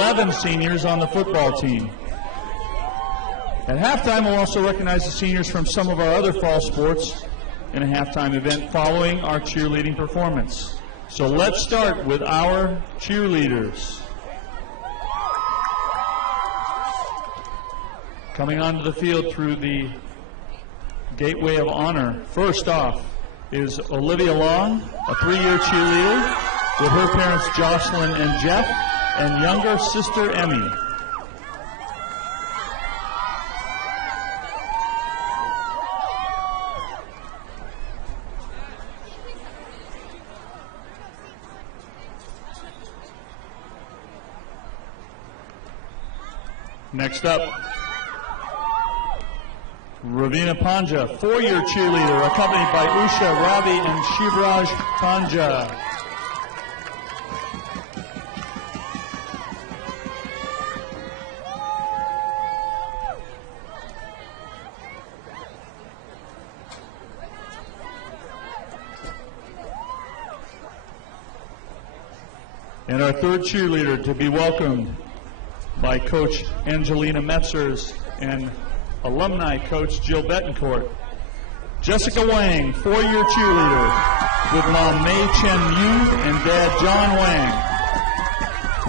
11 seniors on the football team. At halftime, we'll also recognize the seniors from some of our other fall sports in a halftime event following our cheerleading performance. So let's start with our cheerleaders. Coming onto the field through the Gateway of Honor, first off is Olivia Long, a 3-year cheerleader with her parents Jocelyn and Jeff, and younger sister Emmy. Next up, Ravina Panja, 4-year cheerleader, accompanied by Usha, Ravi, and Shivraj Panja. And our third cheerleader to be welcomed by Coach Angelina Metzers and alumni coach Jill Betancourt. Jessica Wang, 4-year cheerleader with Mom Mei Chen Yu and Dad John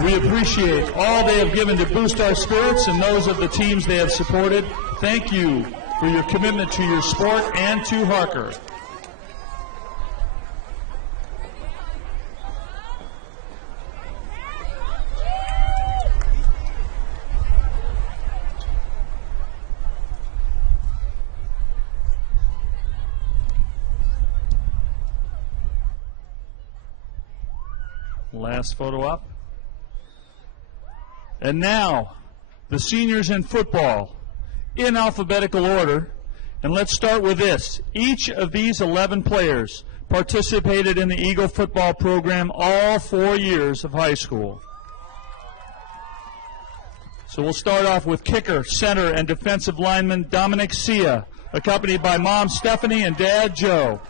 Wang. We appreciate all they have given to boost our spirits and those of the teams they have supported. Thank you for your commitment to your sport and to Harker. Last photo up. And now, the seniors in football in alphabetical order. And let's start with this. Each of these 11 players participated in the Eagle football program all 4 years of high school. So we'll start off with kicker, center, and defensive lineman Dominic Sia, accompanied by Mom Stephanie and Dad Joe.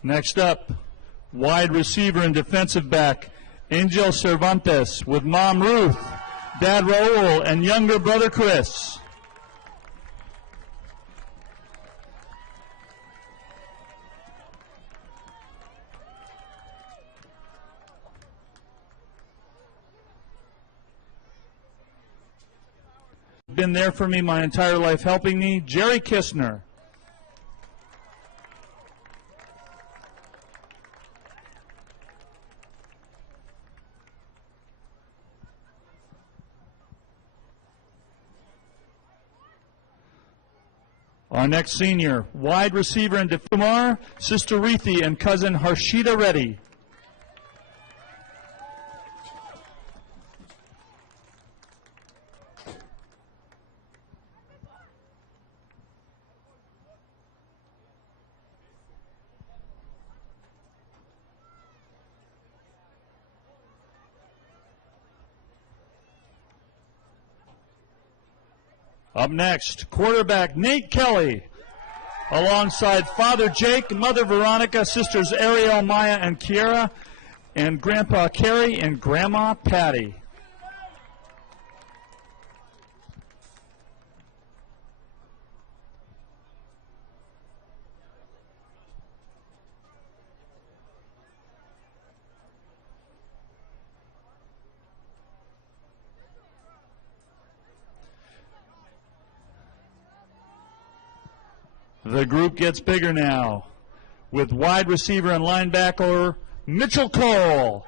Next up, wide receiver and defensive back, Angel Cervantes with Mom Ruth, Dad Raul, and younger brother Chris. Been there for me my entire life helping me, Jerry Kistner. Our next senior, wide receiver and defensive, Sister Reethi and cousin Harshita Reddy. Up next, quarterback Nate Kelly, alongside Father Jake, Mother Veronica, Sisters Ariel, Maya, and Kiara, and Grandpa Kerry and Grandma Patty. The group gets bigger now, with wide receiver and linebacker Mitchell Cole,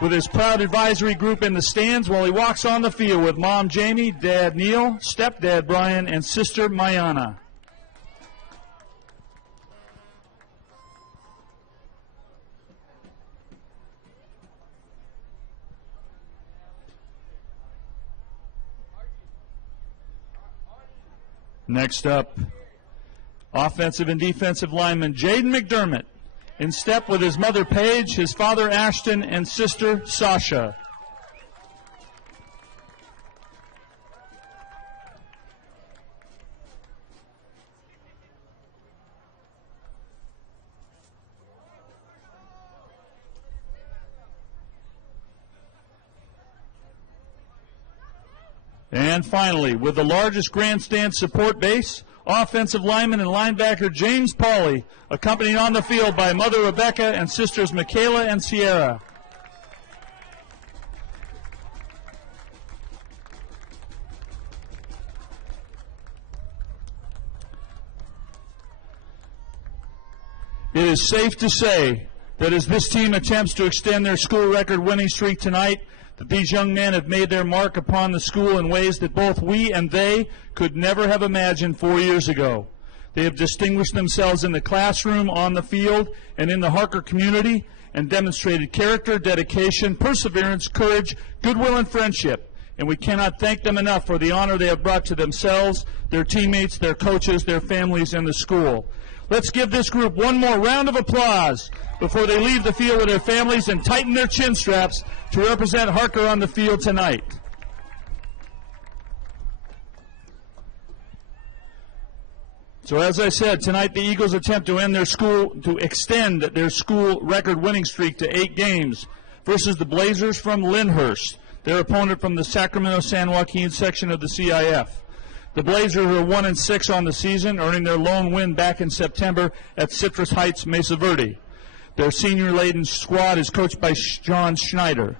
with his proud advisory group in the stands while he walks on the field with Mom Jamie, Dad Neil, Stepdad Brian, and Sister Mayana. Next up, Offensive and defensive lineman Jaden McDermott, in step with his mother Paige, his father Ashton, and sister Sasha. And finally, with the largest grandstand support base, offensive lineman and linebacker James Pauley, accompanied on the field by mother Rebecca and sisters Michaela and Sierra. It is safe to say that as this team attempts to extend their school record winning streak tonight, that these young men have made their mark upon the school in ways that both we and they could never have imagined 4 years ago. They have distinguished themselves in the classroom, on the field, and in the Harker community, and demonstrated character, dedication, perseverance, courage, goodwill, and friendship. And we cannot thank them enough for the honor they have brought to themselves, their teammates, their coaches, their families, and the school. Let's give this group one more round of applause before they leave the field with their families and tighten their chin straps to represent Harker on the field tonight. So as I said, tonight the Eagles attempt to extend their school record winning streak to 8 games versus the Blazers from Lindhurst, their opponent from the Sacramento-San Joaquin section of the CIF. The Blazers are 1-6 on the season, earning their lone win back in September at Citrus Heights, Mesa Verde. Their senior-laden squad is coached by John Schneider.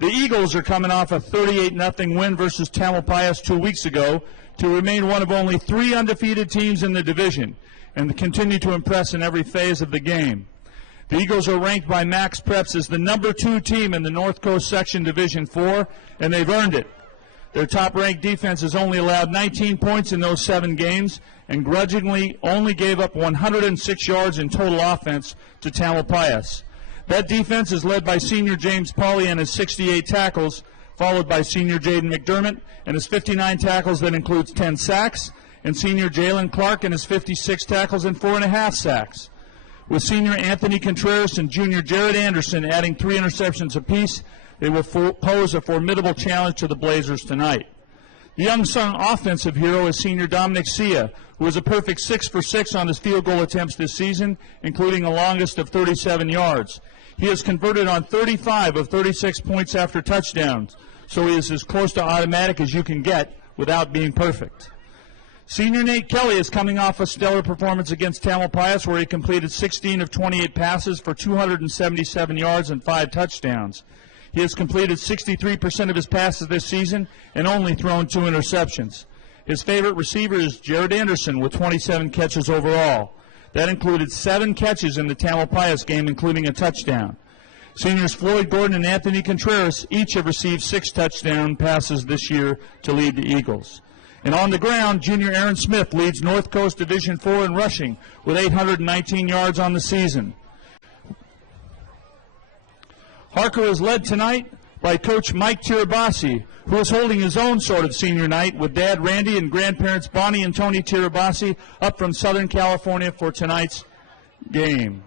The Eagles are coming off a 38-0 win versus Tamalpais 2 weeks ago to remain one of only 3 undefeated teams in the division and continue to impress in every phase of the game. The Eagles are ranked by Max Preps as the number 2 team in the North Coast Section Division 4, and they've earned it. Their top-ranked defense has only allowed 19 points in those 7 games and grudgingly only gave up 106 yards in total offense to Tamalpais. That defense is led by senior James Pauley and his 68 tackles, followed by senior Jaden McDermott and his 59 tackles that includes 10 sacks, and senior Jalen Clark and his 56 tackles and 4.5 sacks. With senior Anthony Contreras and junior Jared Anderson adding 3 interceptions apiece, they will pose a formidable challenge to the Blazers tonight. The unsung offensive hero is senior Dominic Sia, who is a perfect 6 for 6 on his field goal attempts this season, including a longest of 37 yards. He has converted on 35 of 36 points after touchdowns, so he is as close to automatic as you can get without being perfect. Senior Nate Kelly is coming off a stellar performance against Tamalpais, where he completed 16 of 28 passes for 277 yards and 5 touchdowns. He has completed 63% of his passes this season and only thrown 2 interceptions. His favorite receiver is Jared Anderson with 27 catches overall. That included 7 catches in the Tamalpais game, including a touchdown. Seniors Floyd Gordon and Anthony Contreras each have received 6 touchdown passes this year to lead the Eagles. And on the ground, junior Aaron Smith leads North Coast Division 4 in rushing with 819 yards on the season. Harker is led tonight by Coach Mike Tirabassi, who is holding his own sort of senior night with Dad Randy and grandparents Bonnie and Tony Tirabassi up from Southern California for tonight's game.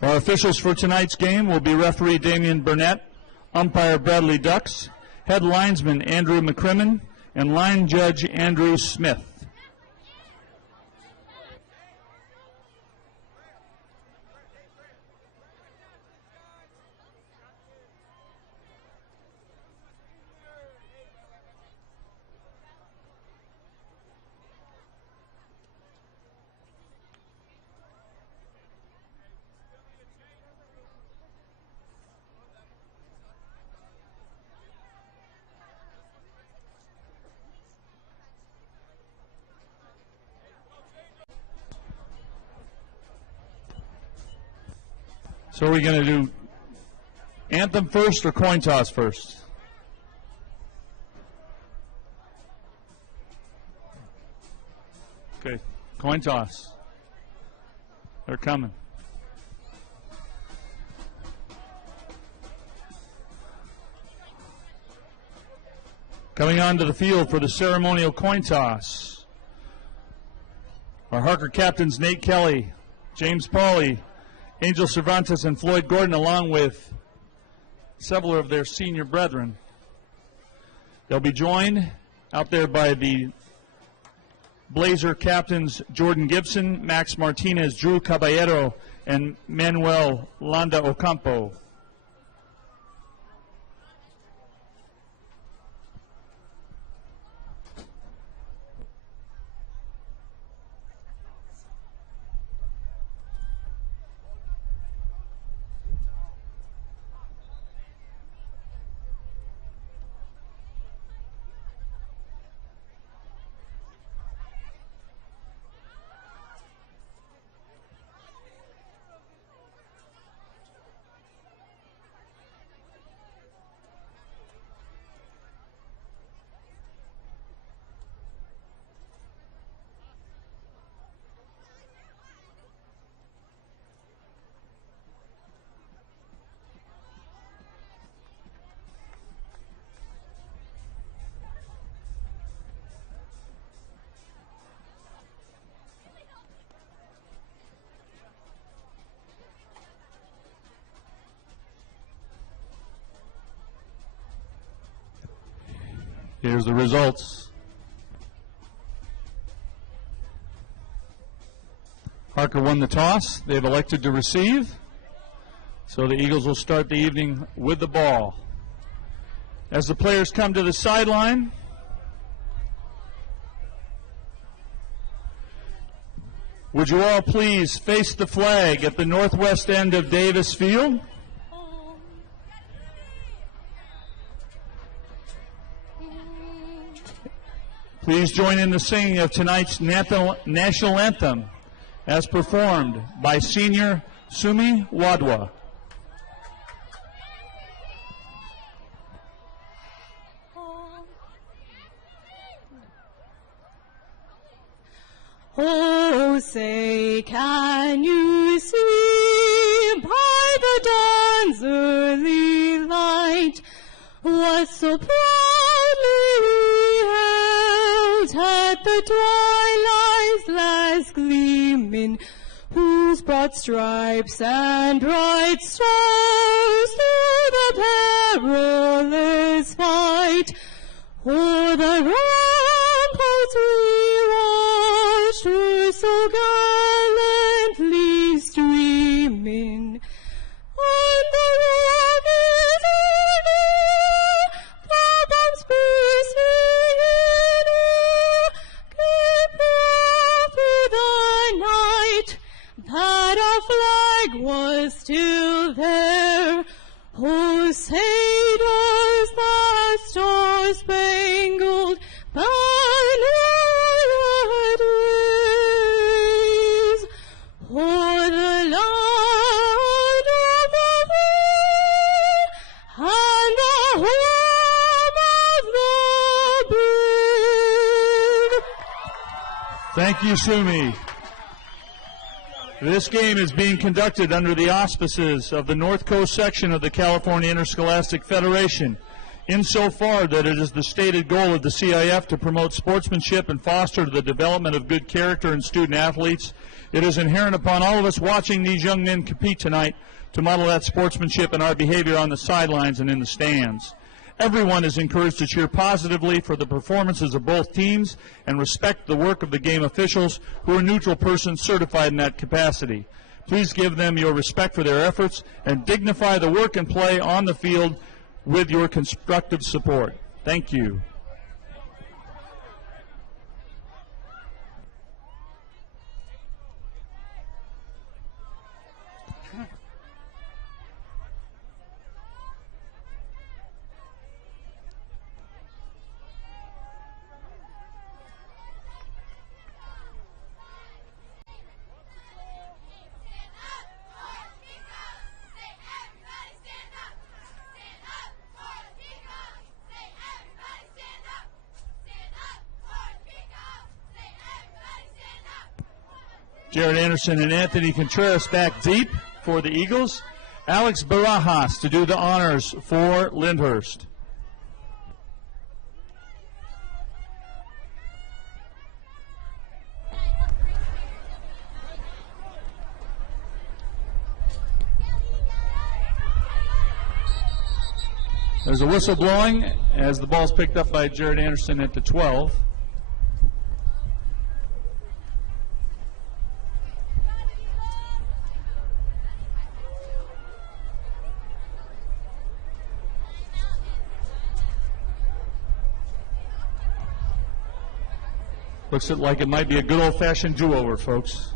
Our officials for tonight's game will be referee Damian Burnett, umpire Bradley Ducks, head linesman Andrew McCrimmon, and line judge Andrew Smith. So are we going to do anthem first or coin toss first? Okay, coin toss. They're coming. Coming onto the field for the ceremonial coin toss are Harker captains Nate Kelly, James Pauly, Angel Cervantes, and Floyd Gordon, along with several of their senior brethren. They'll be joined out there by the Blazer captains Jordan Gibson, Max Martinez, Drew Caballero, and Manuel Landa Ocampo. Here's the results. Harker won the toss. They've elected to receive. So the Eagles will start the evening with the ball. As the players come to the sideline, would you all please face the flag at the northwest end of Davis Field? Please join in the singing of tonight's national anthem as performed by Senior Sumi Wadwa. Oh, say, can you see by the dawn's early light what so proudly at the twilight's last gleaming, whose broad stripes and bright stars through the perilous fight o'er the ramparts we watched were so gallantly streaming. On the rugged eagle, the bombs bursting in air, gave proof through the night that our flag was still there. Oh, say does that star-spangled banner yet raise o'er the land of the free and the home of the brave? Thank you, Sumi. This game is being conducted under the auspices of the North Coast section of the California Interscholastic Federation, insofar that it is the stated goal of the CIF to promote sportsmanship and foster the development of good character in student athletes. It is inherent upon all of us watching these young men compete tonight to model that sportsmanship in our behavior on the sidelines and in the stands. Everyone is encouraged to cheer positively for the performances of both teams and respect the work of the game officials, who are neutral persons certified in that capacity. Please give them your respect for their efforts and dignify the work and play on the field with your constructive support. Thank you. Jared Anderson and Anthony Contreras back deep for the Eagles. Alex Barajas to do the honors for Lyndhurst. There's a whistle blowing as the ball's picked up by Jared Anderson at the 12. Looks like it might be a good old-fashioned do-over, folks.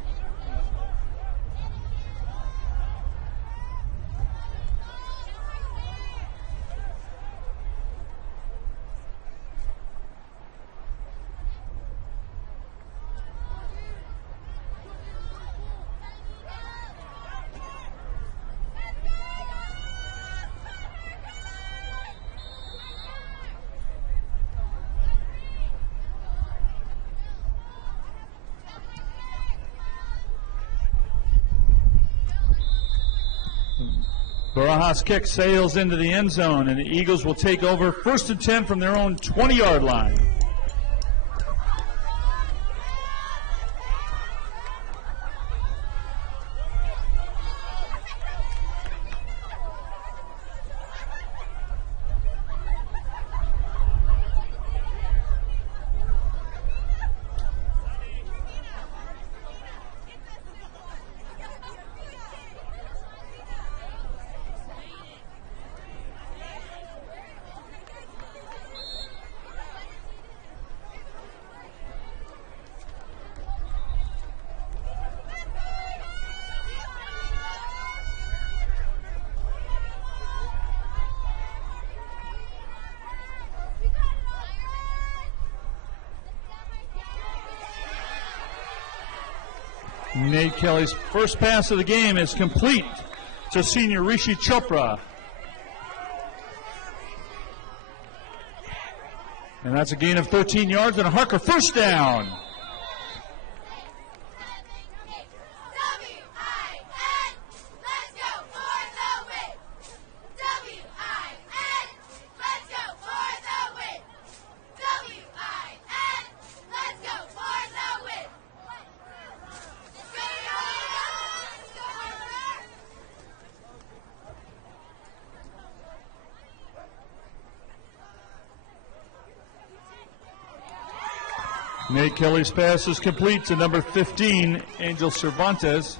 Barajas kick sails into the end zone, and the Eagles will take over 1st and 10 from their own 20-yard line. Nate Kelly's first pass of the game is complete to senior Rishi Chopra. And that's a gain of 13 yards and a Harker first down. Nate Kelly's pass is complete to number 15, Angel Cervantes.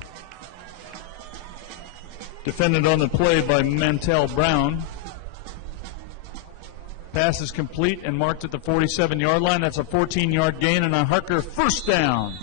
Defended on the play by Mantel Brown. Pass is complete and marked at the 47-yard line. That's a 14-yard gain and a Harker first down.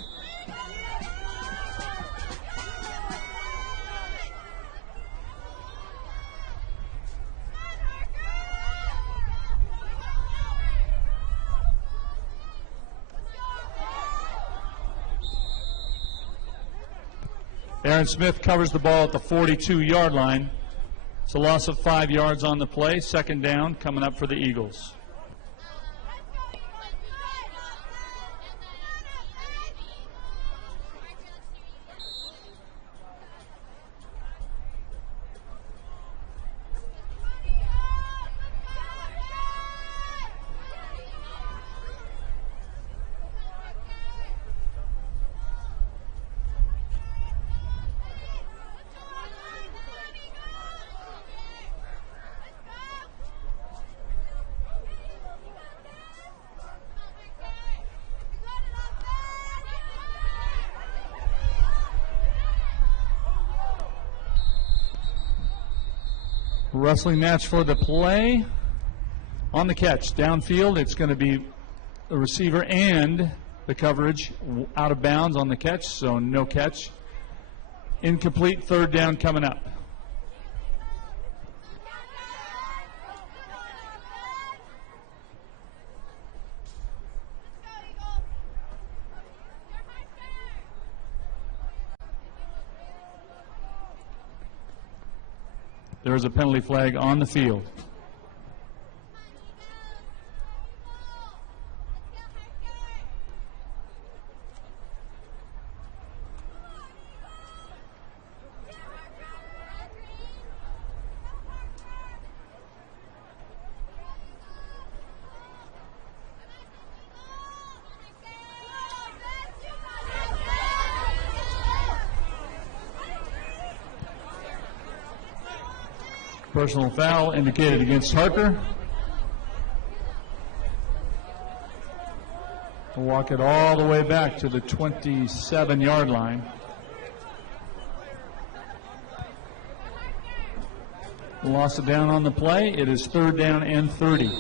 Aaron Smith covers the ball at the 42-yard line. It's a loss of 5 yards on the play. Second down coming up for the Eagles. Wrestling match for the play. On the catch, downfield, it's going to be the receiver and the coverage out of bounds on the catch, so no catch. Incomplete, third down coming up. There is a penalty flag on the field. Personal foul indicated against Harker. We'll walk it all the way back to the 27-yard line. Lost it down on the play. It is 3rd down and 30.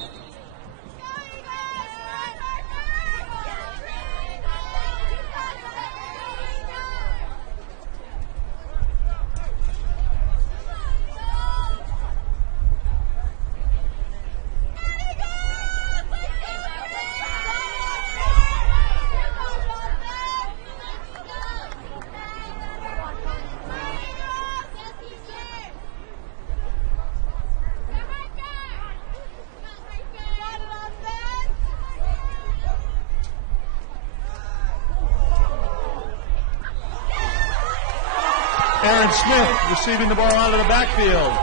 Smith receiving the ball out of the backfield.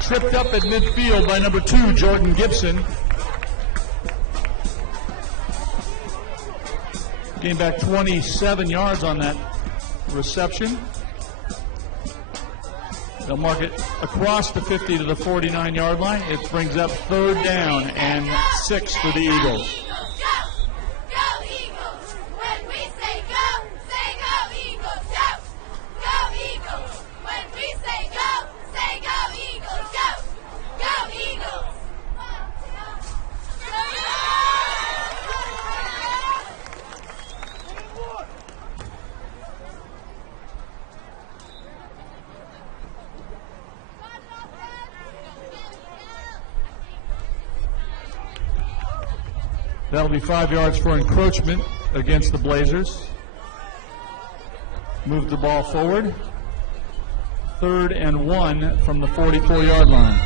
Tripped up at midfield by number 2, Jordan Gibson. Gained back 27 yards on that reception. They'll mark it across the 50 to the 49-yard line. It brings up 3rd down and 6 for the Eagles. That'll be 5 yards for encroachment against the Blazers. Move the ball forward. 3rd and 1 from the 44-yard line.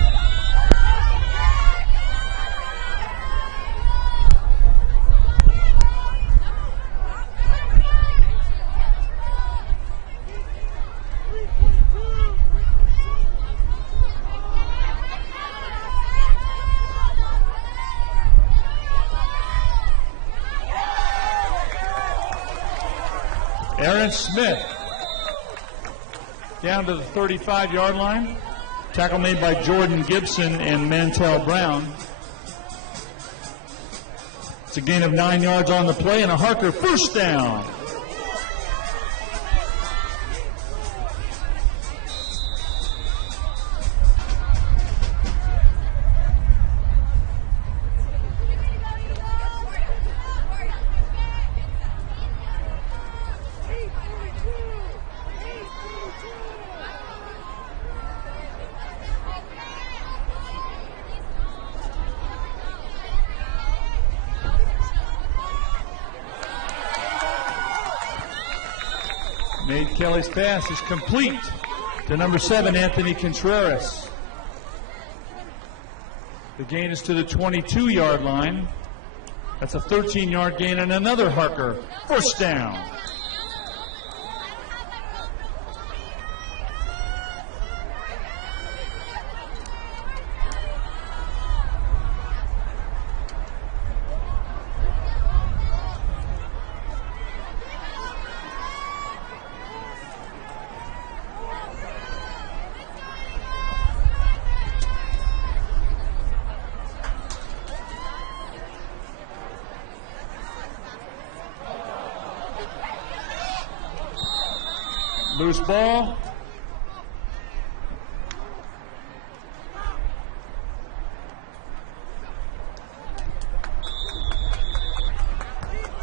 Smith down to the 35-yard line. Tackle made by Jordan Gibson and Mantel Brown. It's a gain of 9 yards on the play and a Harker first down. Nate Kelly's pass is complete to number 7, Anthony Contreras. The gain is to the 22-yard line. That's a 13-yard gain and another Harker first down. Loose ball.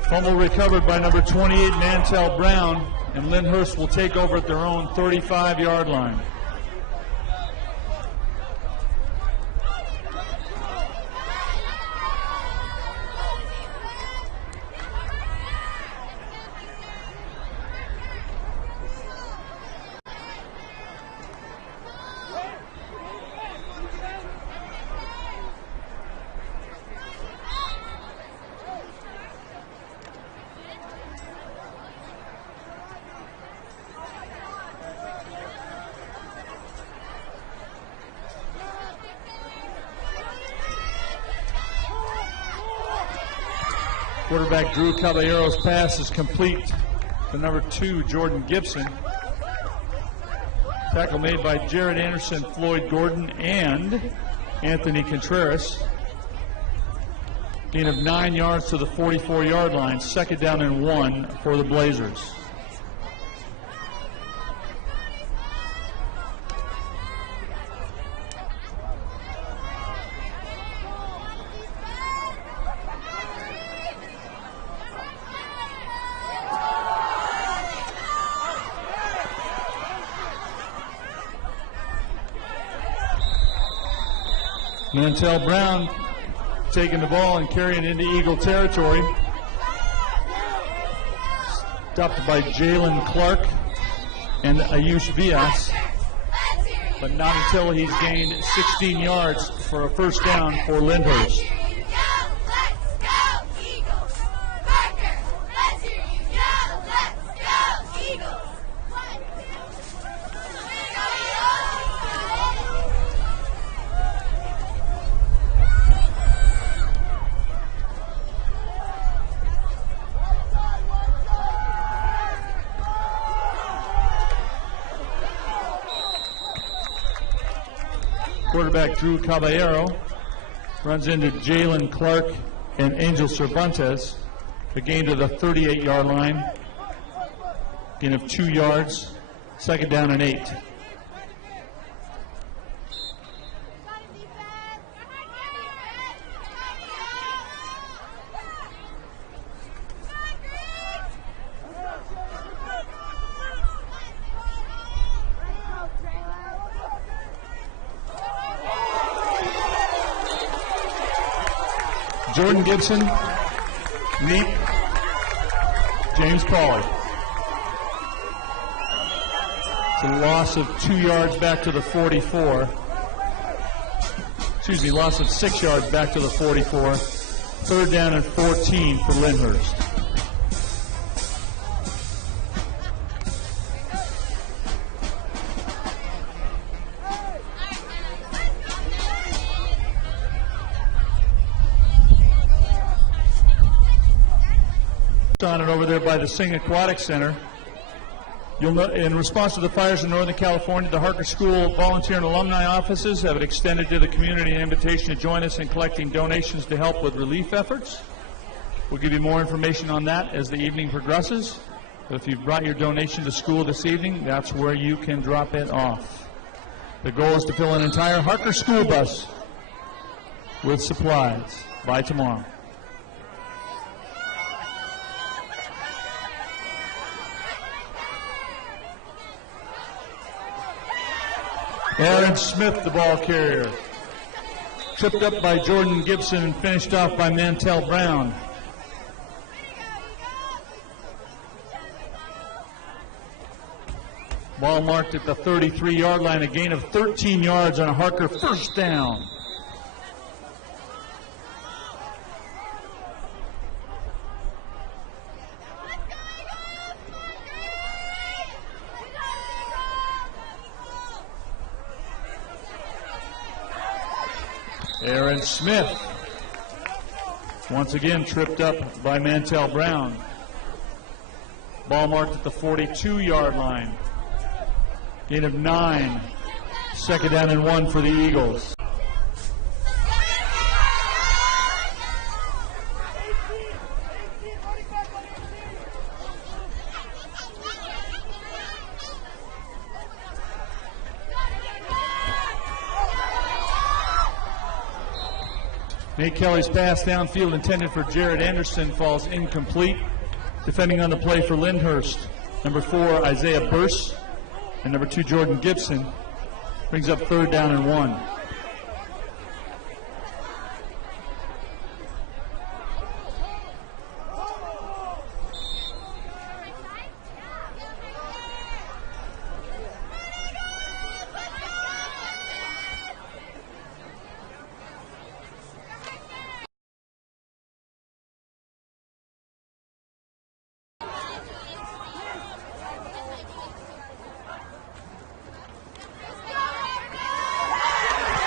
Fumble recovered by number 28, Mantel Brown, and Lyndhurst will take over at their own 35-yard line. Quarterback Drew Caballero's pass is complete to number 2, Jordan Gibson. Tackle made by Jared Anderson, Floyd Gordon, and Anthony Contreras. Gain of 9 yards to the 44-yard line. Second down and 1 for the Blazers. Mantell Brown taking the ball and carrying it into Eagle territory. Stopped by Jalen Clark and Ayush Vias, but not until he's gained 16 yards for a first down for Lyndhurst. Quarterback Drew Caballero runs into Jalen Clark and Angel Cervantes. The gain to the 38-yard line. Gain of 2 yards. Second down and 8. Jordan Gibson, Neat, James Pollard. It's a loss of 2 yards back to the 44. Excuse me, loss of 6 yards back to the 44. Third down and 14 for Lyndhurst. On it over there by the Sing Aquatic Center. You'll know, in response to the fires in Northern California, the Harker School volunteer and alumni offices have extended to the community an invitation to join us in collecting donations to help with relief efforts. We'll give you more information on that as the evening progresses. But if you've brought your donation to school this evening, that's where you can drop it off. The goal is to fill an entire Harker school bus with supplies by tomorrow. Aaron Smith, the ball carrier. Tripped up by Jordan Gibson and finished off by Mantell Brown. Ball marked at the 33-yard line, a gain of 13 yards on a Harker first down. Aaron Smith, once again tripped up by Mantell Brown. Ball marked at the 42-yard line. Gain of 9. Second down and 1 for the Eagles. Nate Kelly's pass downfield intended for Jared Anderson falls incomplete. Defending on the play for Lyndhurst, number 4, Isaiah Burse, and number 2, Jordan Gibson. Brings up third down and 1.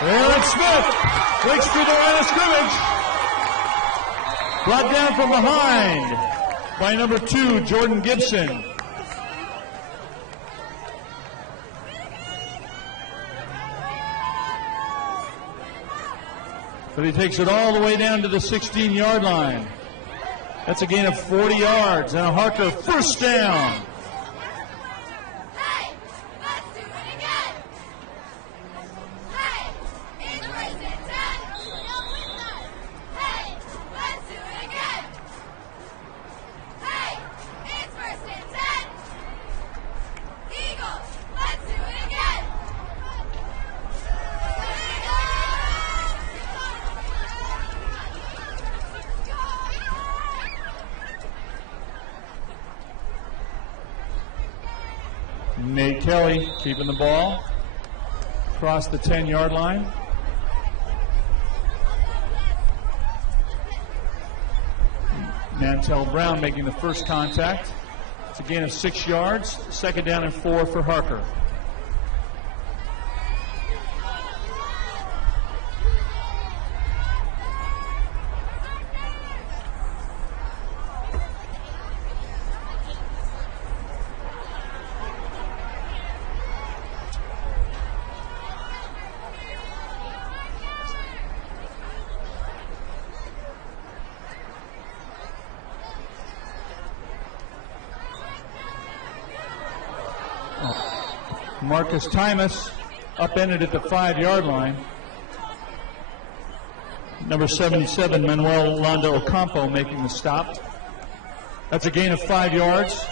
Aaron Smith breaks through the line of scrimmage. Brought down from behind by number 2, Jordan Gibson. but he takes it all the way down to the 16-yard line. That's a gain of 40 yards and a Harker first down. Nate Kelly keeping the ball across the 10-yard line. Mantell Brown making the first contact. It's a gain of 6 yards. Second down and 4 for Harker. Marcus Timus upended at the 5-yard line. Number 77, Manuel Landa Ocampo, making the stop. That's a gain of 5 yards.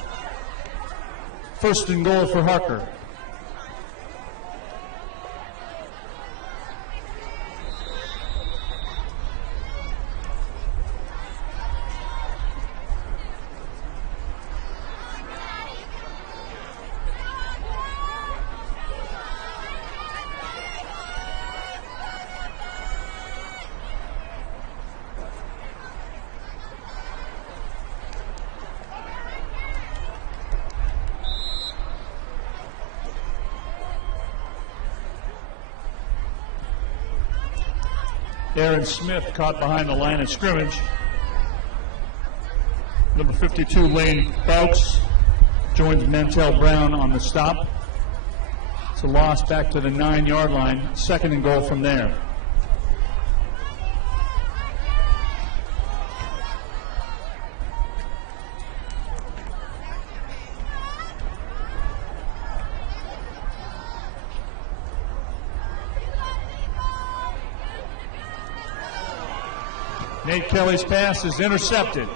First and goal for Harker. Aaron Smith caught behind the line of scrimmage. Number 52, Lane Bouks, joins Mantell Brown on the stop. It's a loss back to the 9-yard line. Second and goal from there. Nate Kelly's pass is intercepted.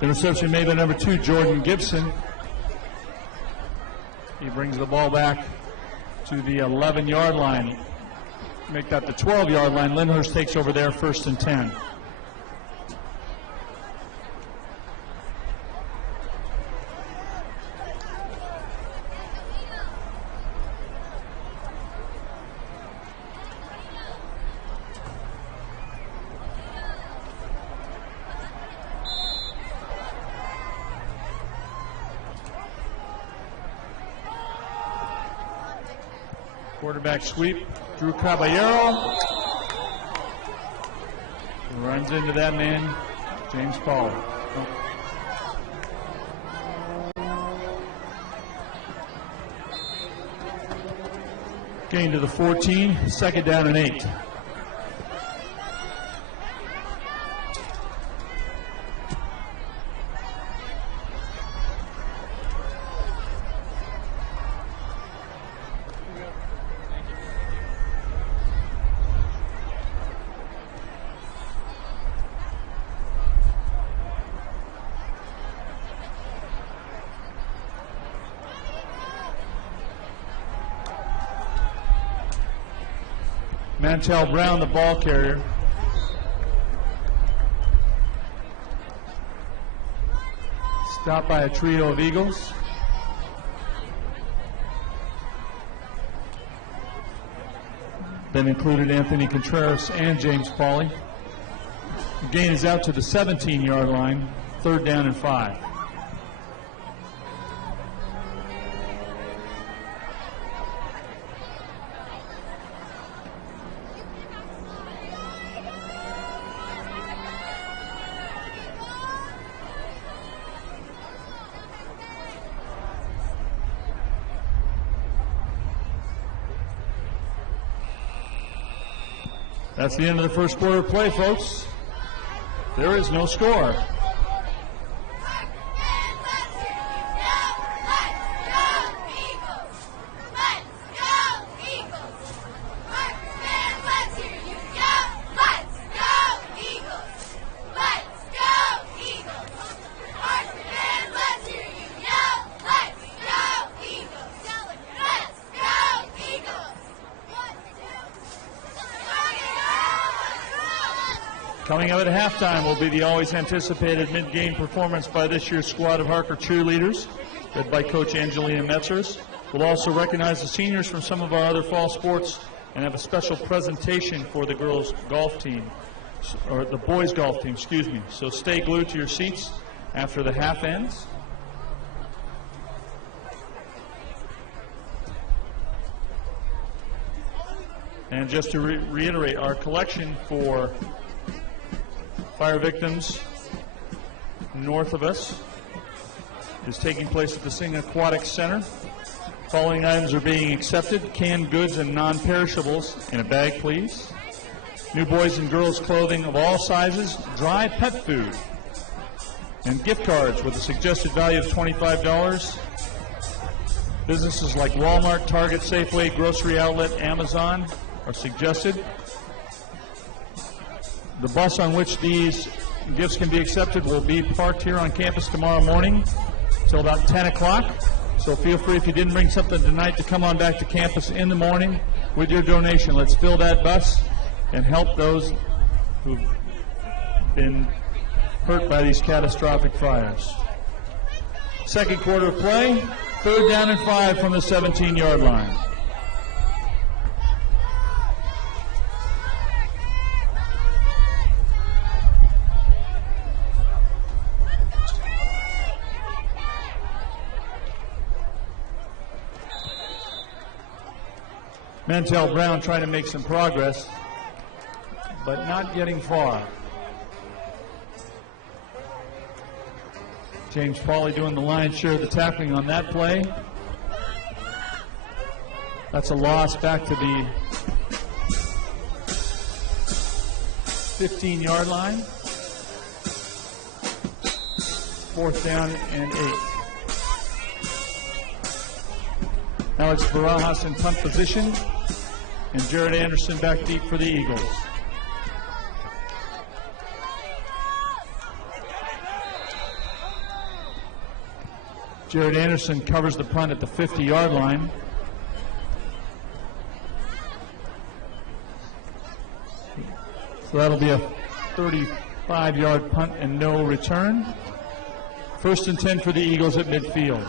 Interception made by number 2, Jordan Gibson. He brings the ball back to the 11-yard line. Make that the 12-yard line. Lyndhurst takes over there, first and 10. Quarterback sweep, Drew Caballero runs into that man, James Paul. Gain to the 14, second down and 8. Mantell Brown, the ball carrier. Stopped by a trio of Eagles. Then included Anthony Contreras and James Pauly. The gain is out to the 17-yard line, third down and 5. That's the end of the first quarter of play, folks. There is no score. Coming up at halftime will be the always anticipated mid-game performance by this year's squad of Harker cheerleaders, led by Coach Angelina Metzers. We'll also recognize the seniors from some of our other fall sports and have a special presentation for the girls' golf team, or the boys' golf team, excuse me. So stay glued to your seats after the half ends. And just to reiterate, our collection for fire victims north of us is taking place at the Sing Aquatic Center. Following items are being accepted: canned goods and non-perishables in a bag, please. New boys and girls clothing of all sizes, dry pet food, and gift cards with a suggested value of $25. Businesses like Walmart, Target, Safeway, Grocery Outlet, Amazon are suggested. The bus on which these gifts can be accepted will be parked here on campus tomorrow morning till about 10 o'clock. So feel free, if you didn't bring something tonight, to come on back to campus in the morning with your donation. Let's fill that bus and help those who've been hurt by these catastrophic fires. Second quarter of play, 3rd down and 5 from the 17-yard line. Mantel Brown trying to make some progress, but not getting far. James Pauly doing the lion's share of the tackling on that play. That's a loss back to the 15-yard line. 4th down and 8. Alex Barajas in punt position, and Jared Anderson back deep for the Eagles. Jared Anderson covers the punt at the 50-yard line. So that'll be a 35-yard punt and no return. 1st and 10 for the Eagles at midfield.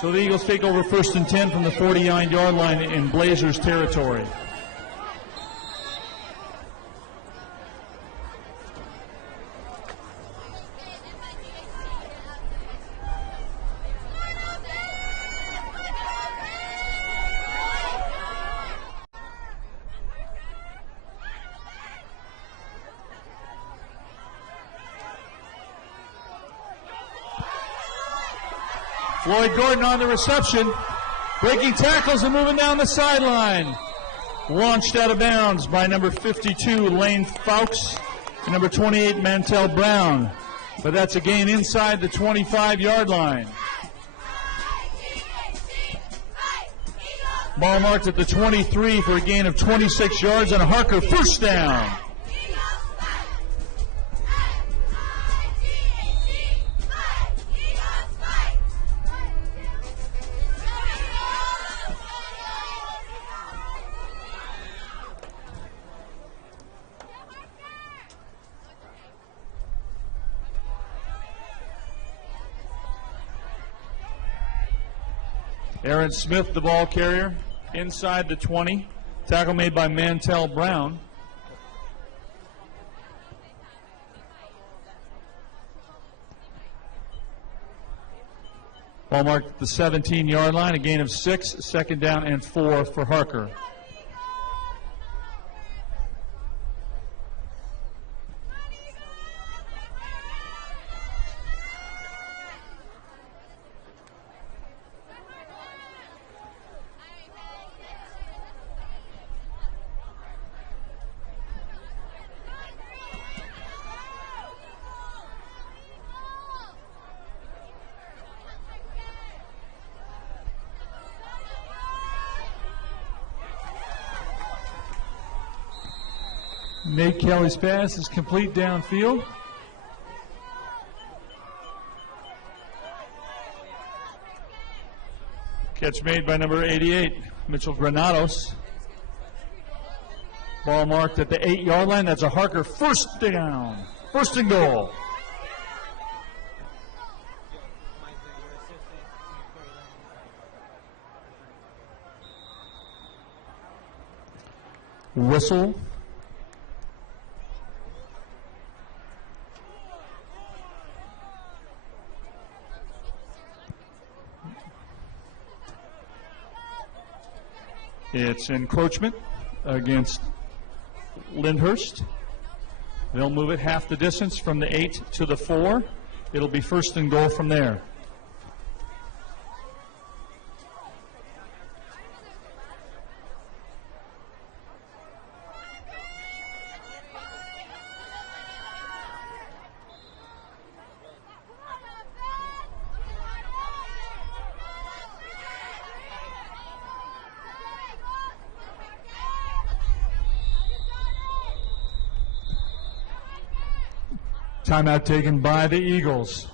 So the Eagles take over 1st and 10 from the 49-yard line in Blazers territory. Floyd Gordon on the reception, breaking tackles and moving down the sideline. Launched out of bounds by number 52, Lane Fowkes, and number 28, Mantel Brown. But that's a gain inside the 25-yard line. Ball marked at the 23 for a gain of 26 yards and a Harker first down. Aaron Smith, the ball carrier, inside the 20. Tackle made by Mantel Brown. Ball marked at the 17-yard line, a gain of 6, 2nd down and 4 for Harker. Nate Kelly's pass is complete downfield. Catch made by number 88, Mitchell Granados. Ball marked at the 8-yard line. That's a Harker first down. First and goal. Whistle. It's encroachment against Lyndhurst. They'll move it half the distance from the 8 to the 4. It'll be first and goal from there. Timeout taken by the Eagles.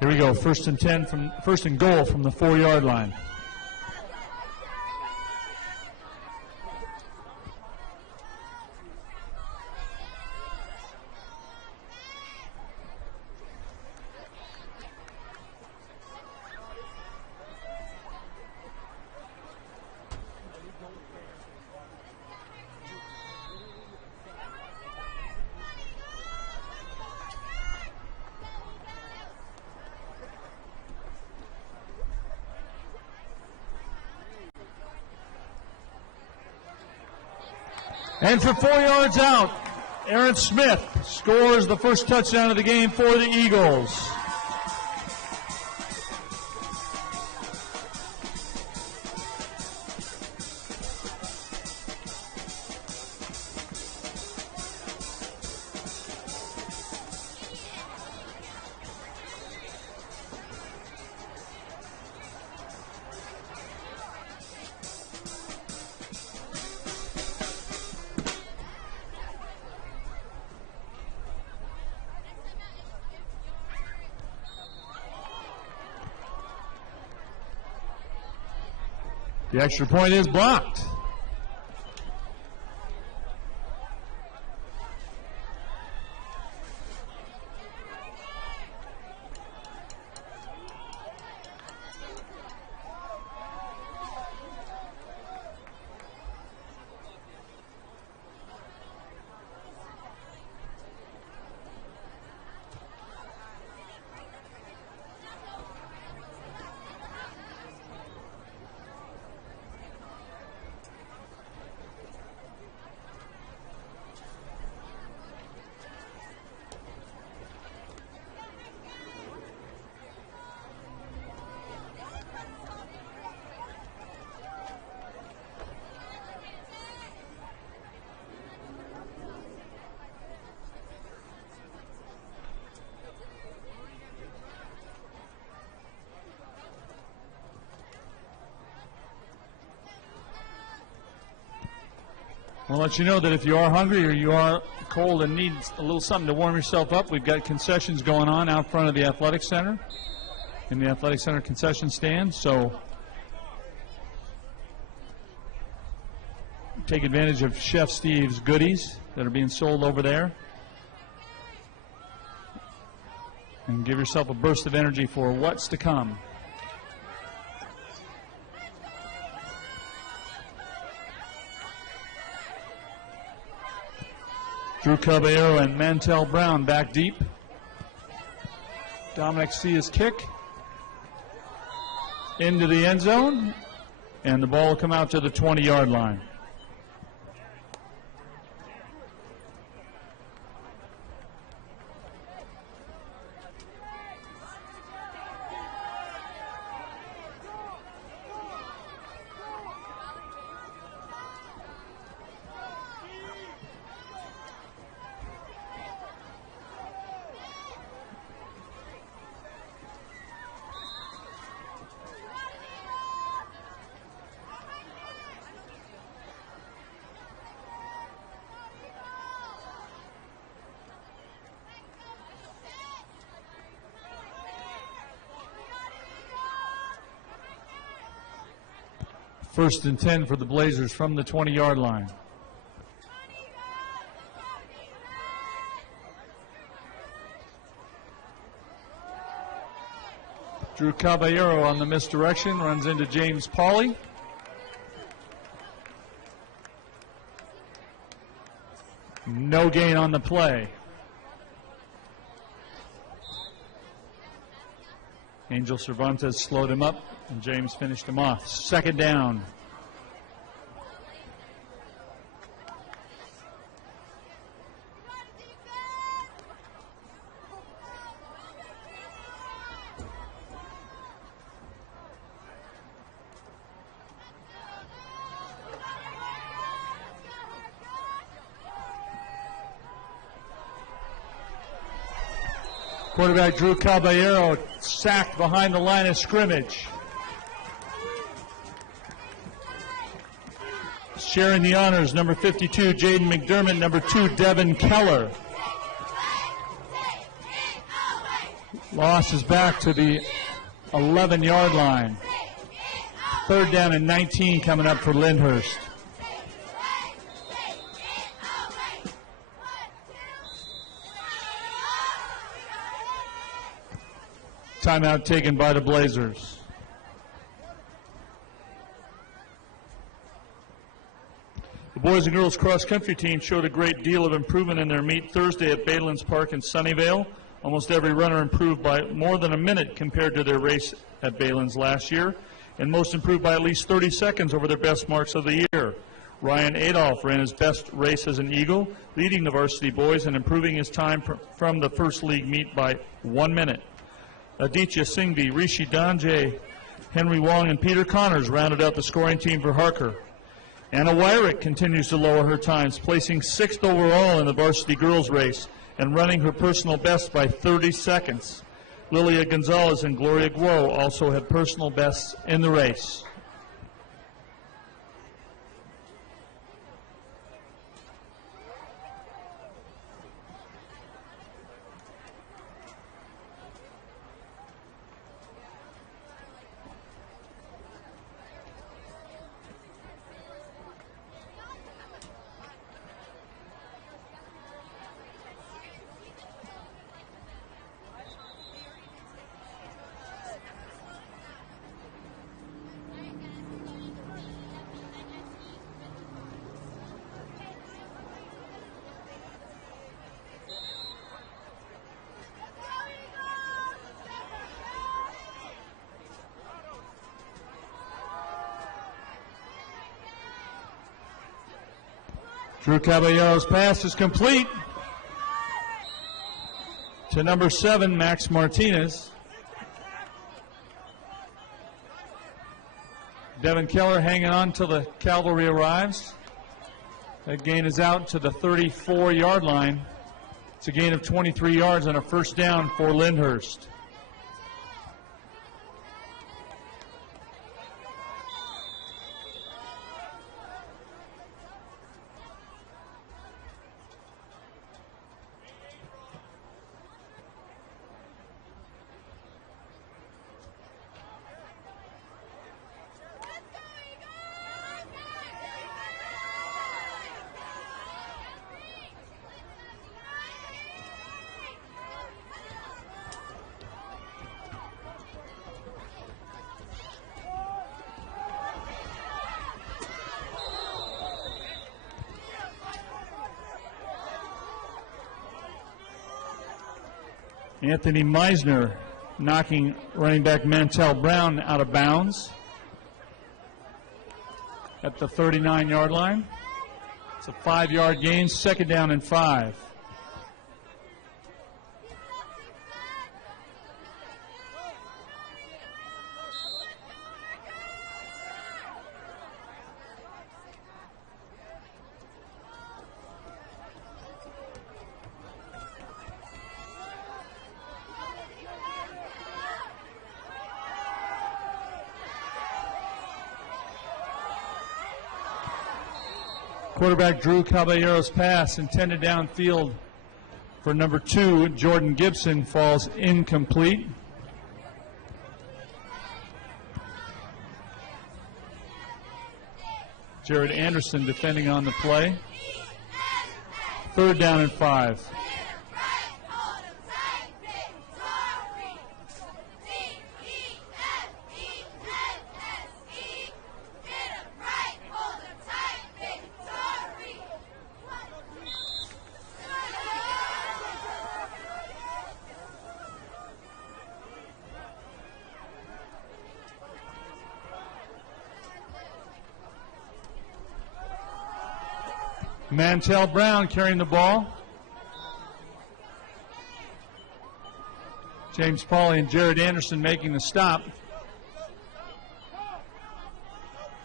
Here we go, first and goal from the 4-yard line. And for 4 yards out, Aaron Smith scores the first touchdown of the game for the Eagles. The extra point is blocked. We'll let you know that if you are hungry or you are cold and need a little something to warm yourself up, we've got concessions going on out front of the Athletic Center, in the Athletic Center concession stand. So take advantage of Chef Steve's goodies that are being sold over there. And give yourself a burst of energy for what's to come. Drew Caballero and Mantel Brown back deep. Dominic Sia's kick into the end zone, and the ball will come out to the 20-yard line. First and 10 for the Blazers from the 20-yard line. Drew Caballero on the misdirection, runs into James Pauley. No gain on the play. Angel Cervantes slowed him up, and James finished him off. Second down. Quarterback Drew Caballero sacked behind the line of scrimmage. Sharing the honors, number 52, Jaden McDermott, number 2, Devin Keller. Loss is back to the 11-yard line. Third down and 19 coming up for Lyndhurst. Timeout taken by the Blazers. The boys and girls cross-country team showed a great deal of improvement in their meet Thursday at Baylands Park in Sunnyvale. Almost every runner improved by more than a minute compared to their race at Baylands last year, and most improved by at least 30 seconds over their best marks of the year. Ryan Adolph ran his best race as an Eagle, leading the varsity boys and improving his time from the first league meet by 1 minute. Aditya Singhvi, Rishi Danje, Henry Wong, and Peter Connors rounded out the scoring team for Harker. Anna Wyrick continues to lower her times, placing 6th overall in the varsity girls race and running her personal best by 30 seconds. Lilia Gonzalez and Gloria Guo also have personal bests in the race. Drew Caballero's pass is complete to number 7, Max Martinez. Devin Keller hanging on till the cavalry arrives. That gain is out to the 34-yard line. It's a gain of 23 yards and a first down for Lyndhurst. Anthony Meisner knocking running back Mantell Brown out of bounds at the 39-yard line. It's a 5-yard gain, 2nd down and 5. Quarterback Drew Caballero's pass intended downfield for number 2, Jordan Gibson, falls incomplete. Jared Anderson defending on the play. 3rd down and 5. Mantell Brown carrying the ball. James Pauly and Jared Anderson making the stop.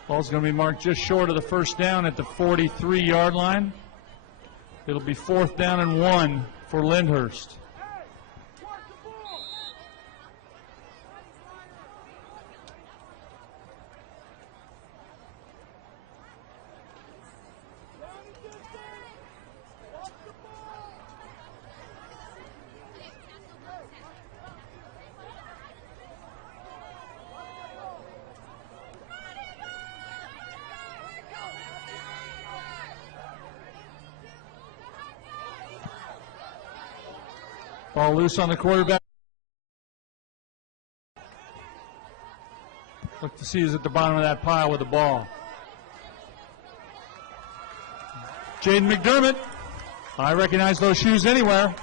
Ball's going to be marked just short of the 1st down at the 43-yard line. It'll be 4th down and 1 for Lyndhurst. Ball loose on the quarterback. Look to see who's at the bottom of that pile with the ball. Jaden McDermott. I recognize those shoes anywhere.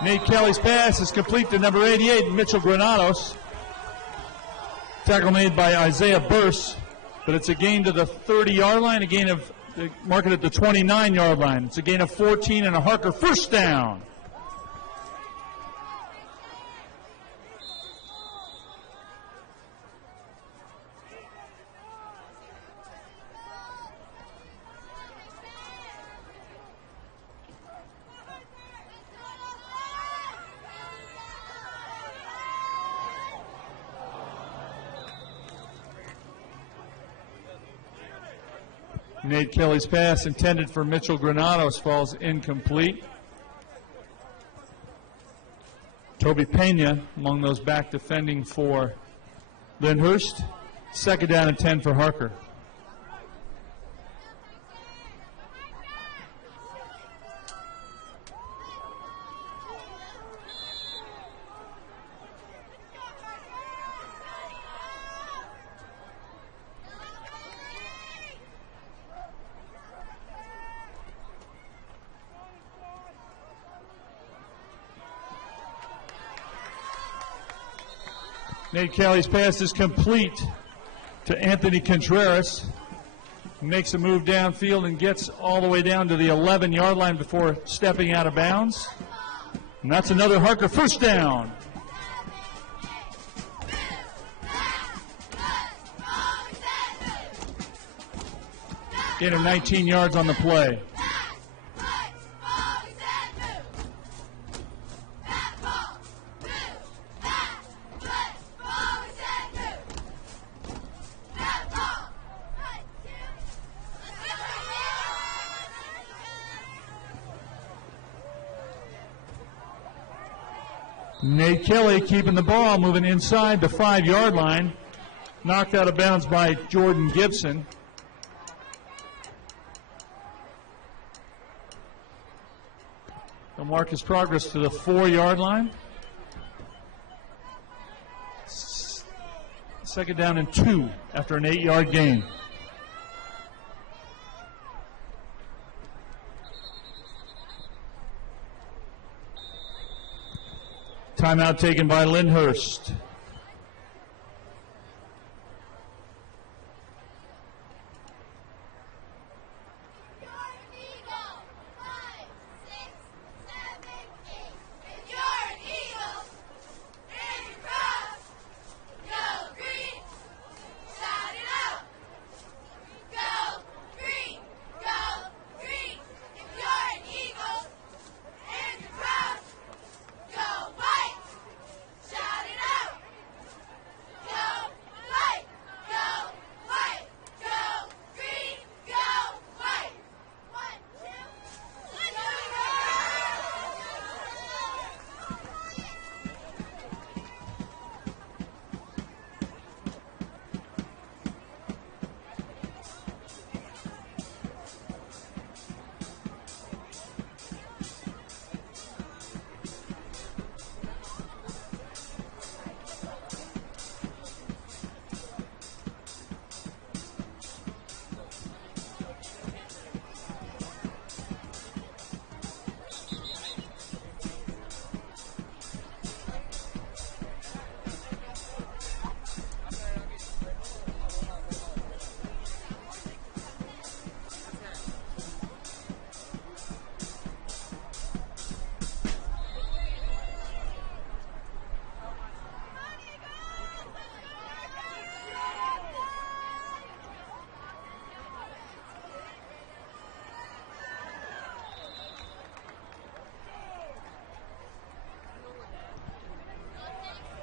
Nate Kelly's pass is complete to number 88, Mitchell Granados. Tackle made by Isaiah Burse, but it's a gain to the 30-yard line, a gain of, mark it at the 29-yard line. It's a gain of 14 and a Harker 1st down. Nate Kelly's pass intended for Mitchell Granados falls incomplete. Toby Pena among those back defending for Lindhurst. 2nd down and 10 for Harker. Nate Kelly's pass is complete to Anthony Contreras. Makes a move downfield and gets all the way down to the 11-yard line before stepping out of bounds. And that's another Harker 1st down. Gain of 19 yards on the play. Nate Kelly keeping the ball, moving inside the 5-yard line. Knocked out of bounds by Jordan Gibson. He'll mark his progress to the 4-yard line. Second down and 2 after an 8-yard gain. Timeout taken by Lyndhurst.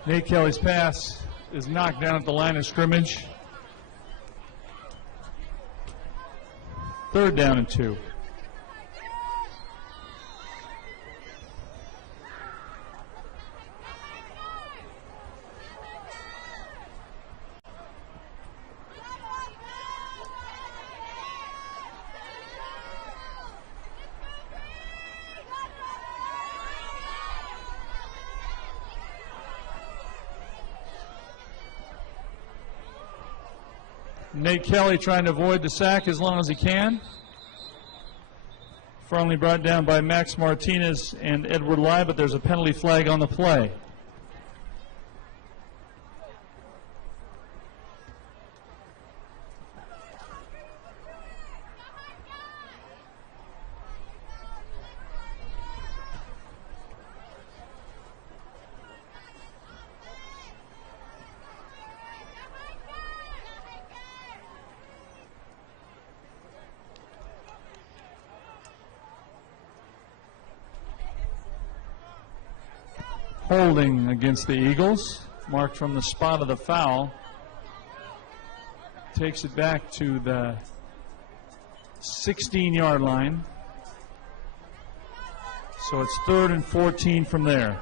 Nate Kelly's pass is knocked down at the line of scrimmage. 3rd down and 2. Nate Kelly trying to avoid the sack as long as he can. Firmly brought down by Max Martinez and Edward Lai, but there's a penalty flag on the play. Holding against the Eagles, marked from the spot of the foul. Takes it back to the 16-yard line. So it's 3rd and 14 from there.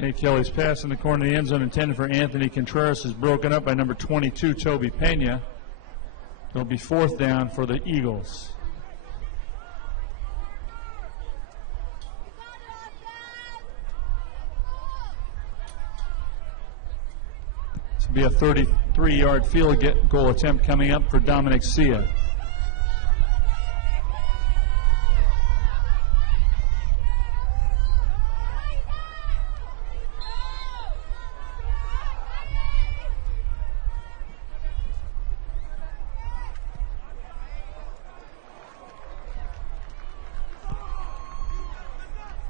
Nate Kelly's pass in the corner of the end zone intended for Anthony Contreras is broken up by number 22, Toby Pena. It'll be 4th down for the Eagles. This will be a 33-yard field goal attempt coming up for Dominic Sia.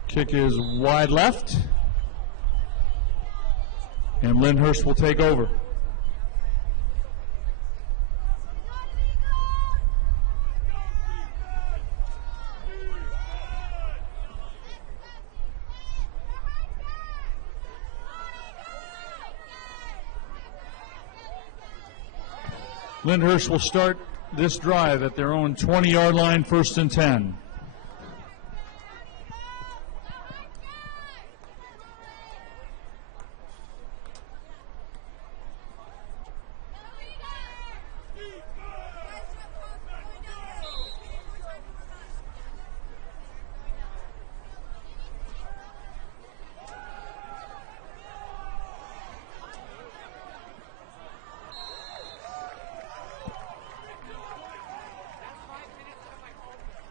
Kick is wide left. And Lyndhurst will take over. Lyndhurst will start this drive at their own 20-yard line, 1st and 10.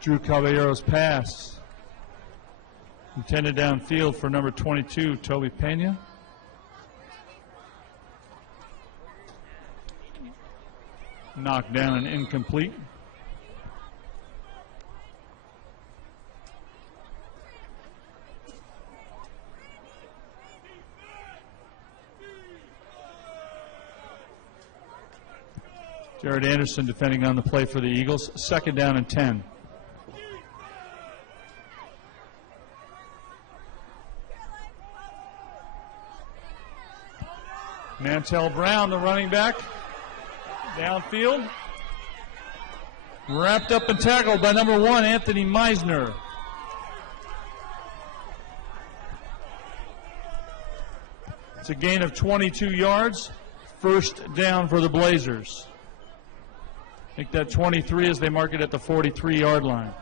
Drew Caballero's pass intended downfield for number 22, Toby Pena. Knocked down and incomplete. Jared Anderson defending on the play for the Eagles. 2nd down and 10. Mantell Brown, the running back, downfield. Wrapped up and tackled by number 1, Anthony Meisner. It's a gain of 22 yards. 1st down for the Blazers. Make that 23 as they mark it at the 43-yard line.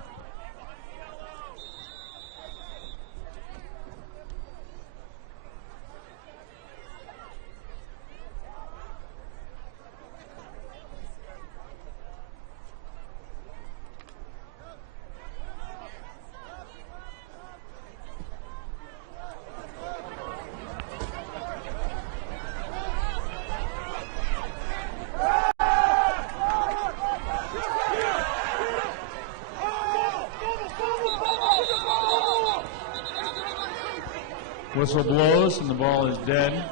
Whistle blows and the ball is dead.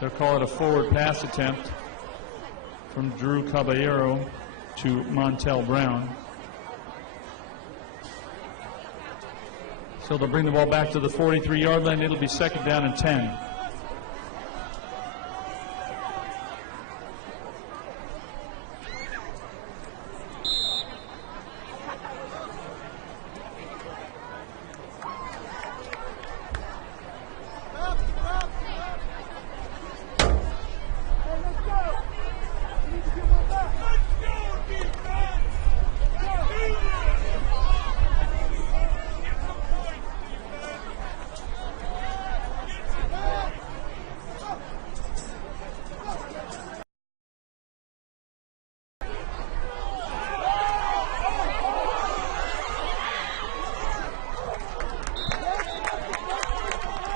They'll call it a forward pass attempt from Drew Caballero to Montel Brown. So they'll bring the ball back to the 43-yard line. It'll be 2nd down and 10.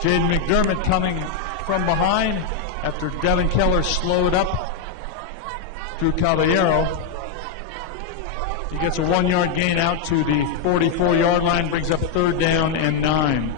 Jaden McDermott coming from behind after Devin Keller slowed up Drew Caballero. He gets a 1-yard gain out to the 44-yard line, brings up 3rd down and 9.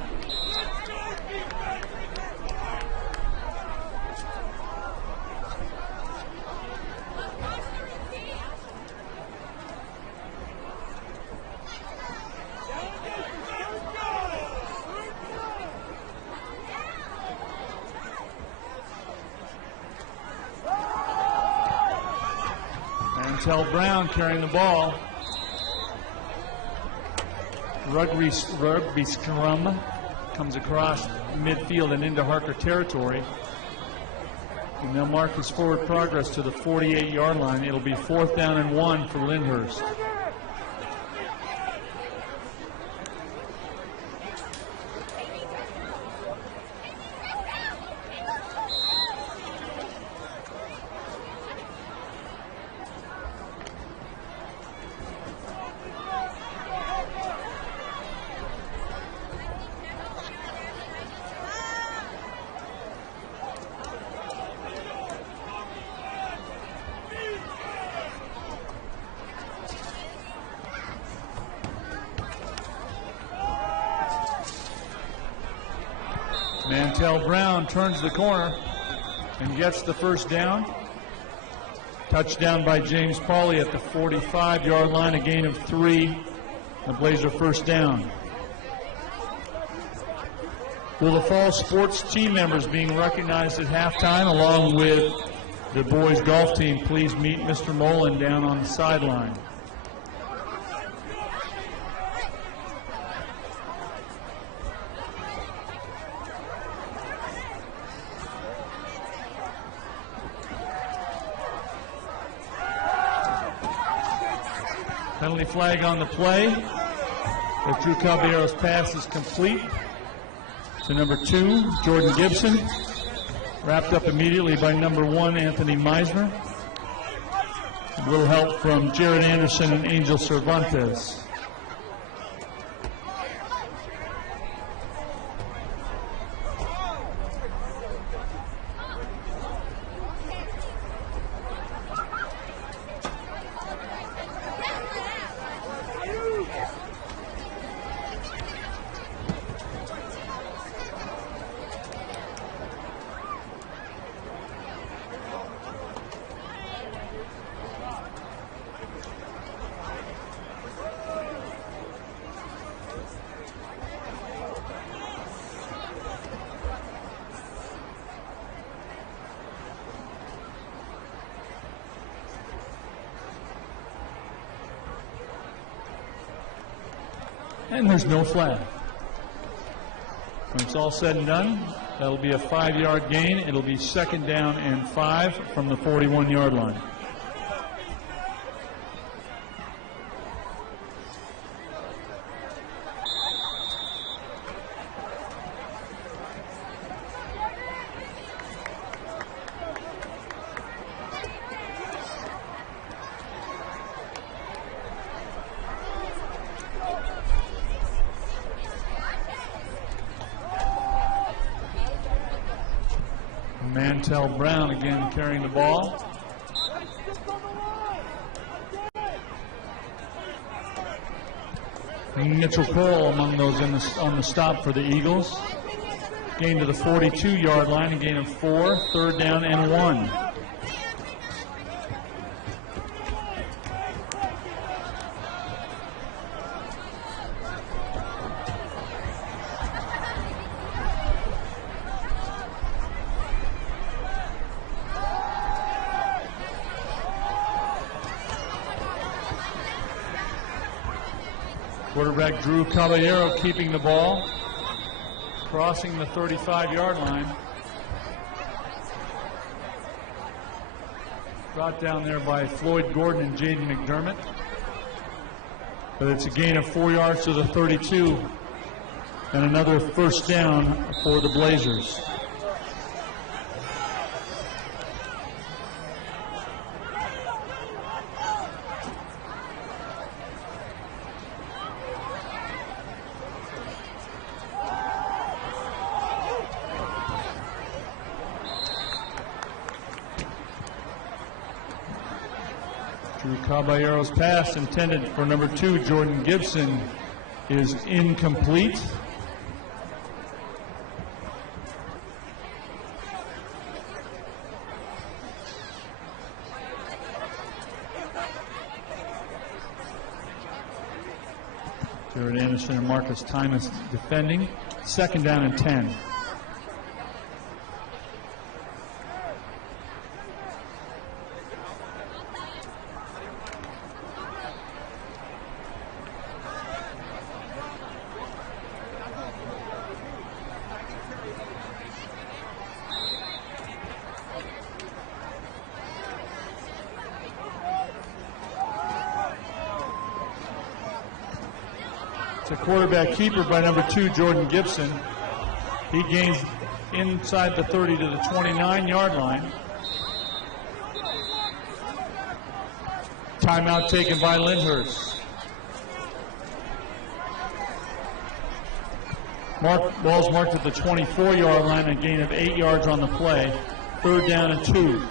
Montel Brown carrying the ball. Rugby scrum comes across midfield and into Harker territory. And they'll mark his forward progress to the 48-yard line. It'll be 4th down and 1 for Lyndhurst. Mantel Brown turns the corner and gets the first down. Touchdown by James Pauley at the 45-yard line, a gain of 3. The Blazer first down. Will the fall sports team members being recognized at halftime along with the boys golf team please meet Mr. Nolan down on the sideline. Penalty flag on the play. The Drew Caballero's pass is complete to number 2, Jordan Gibson. Wrapped up immediately by number 1, Anthony Meisner. A little help from Jared Anderson and Angel Cervantes. And there's no flag. When it's all said and done, that'll be a 5-yard gain. It'll be 2nd down and 5 from the 41-yard line. Mantel Brown again carrying the ball. Mitchell Cole among those on the stop for the Eagles. Gain to the 42-yard line, a gain of 4, 3rd down and 1. Quarterback Drew Caballero keeping the ball, crossing the 35-yard line. Brought down there by Floyd Gordon and Jaden McDermott. But it's a gain of 4 yards to the 32 and another first down for the Blazers. Caballero's pass intended for number 2, Jordan Gibson, is incomplete. Jared Anderson and Marcus Tymas defending. 2nd down and 10. It's a quarterback keeper by number 2, Jordan Gibson. He gains inside the 30 to the 29-yard line. Timeout taken by Lyndhurst. Ball's marked at the 24-yard line, a gain of 8 yards on the play. 3rd down and 2.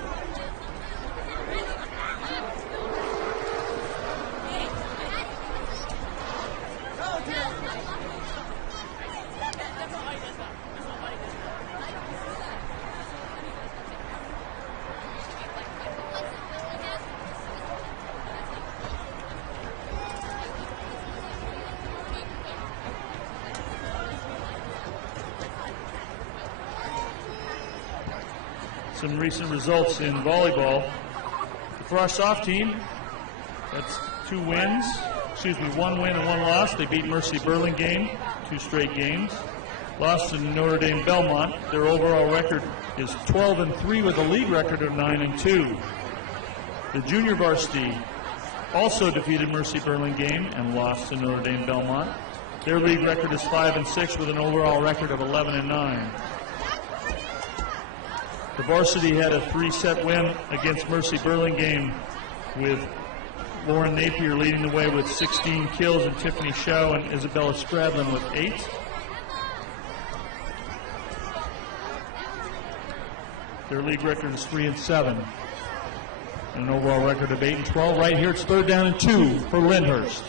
some recent results in volleyball. For our soft team, that's 2 wins. Excuse me, 1 win and 1 loss. They beat Mercy Burlingame 2 straight games. Lost to Notre Dame Belmont. Their overall record is 12-3 with a league record of 9-2. The junior varsity also defeated Mercy Burlingame and lost to Notre Dame Belmont. Their league record is 5-6 with an overall record of 11-9. The varsity had a 3-set win against Mercy Burlingame with Lauren Napier leading the way with 16 kills and Tiffany Shaw and Isabella Stradlin with 8. Their league record is 3-7 and an overall record of 8-12. Right here it's 3rd down and 2 for Lyndhurst.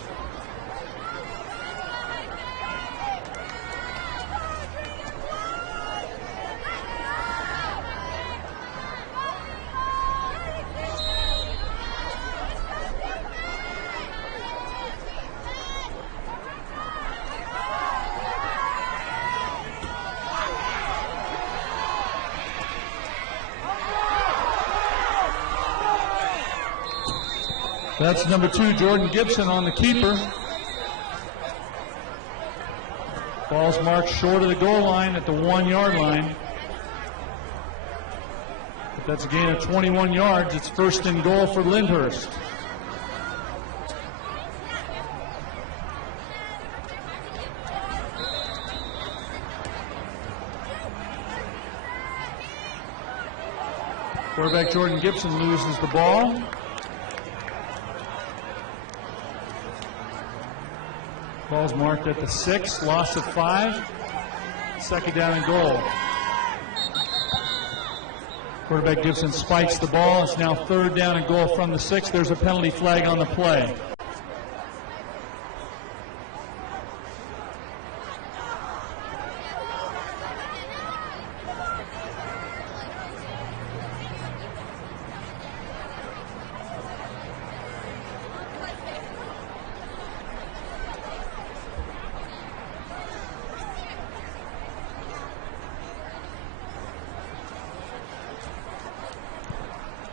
That's number 2, Jordan Gibson on the keeper. Ball's marked short of the goal line at the 1-yard line. But that's a gain of 21 yards. It's 1st and goal for Lyndhurst. Quarterback Jordan Gibson loses the ball. Ball's marked at the 6, loss of 5, 2nd down and goal. Quarterback Gibson spikes the ball. It's now 3rd down and goal from the 6. There's a penalty flag on the play.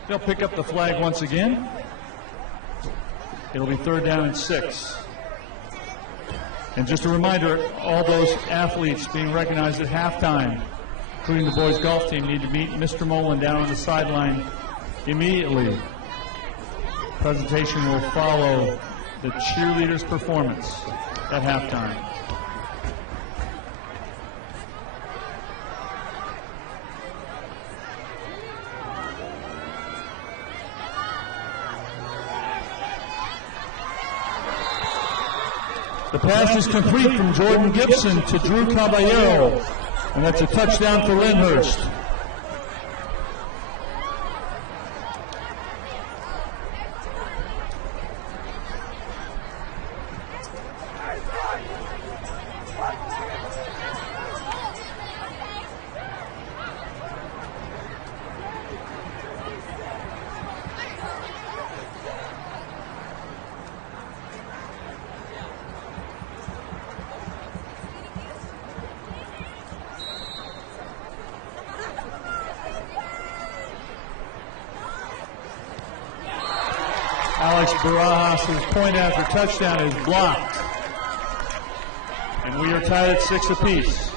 They'll pick up the flag once again. It'll be 3rd down and 6. And just a reminder, all those athletes being recognized at halftime, including the boys golf team, need to meet Mr. Mullen down on the sideline immediately. Presentation will follow the cheerleaders' performance at halftime. The pass is complete from Jordan Gibson to Drew Caballero, and that's a touchdown for Lyndhurst. Alex Barajas' point after touchdown is blocked. And we are tied at 6 apiece.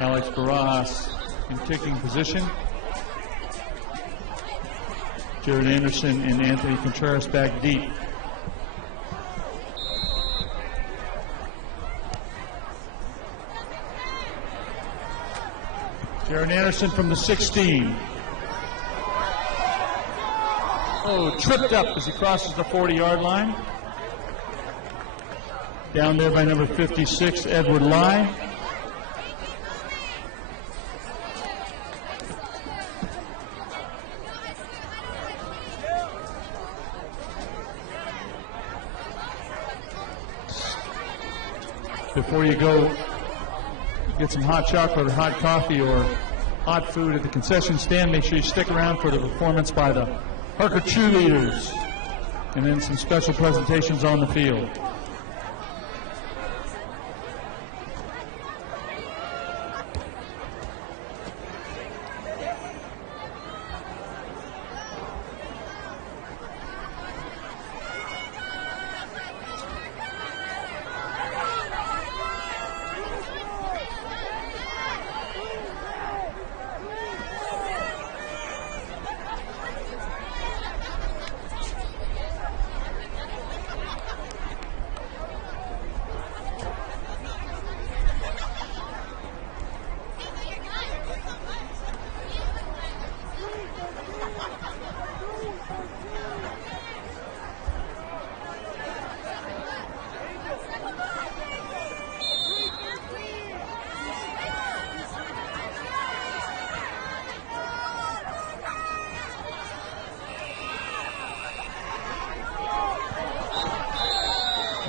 Alex Barajas in kicking position. Jared Anderson and Anthony Contreras back deep. Jared Anderson from the 16. Oh, tripped up as he crosses the 40-yard line. Down there by number 56, Edward Lai. Before you go get some hot chocolate or hot coffee or hot food at the concession stand, make sure you stick around for the performance by the Harker cheerleaders and then some special presentations on the field.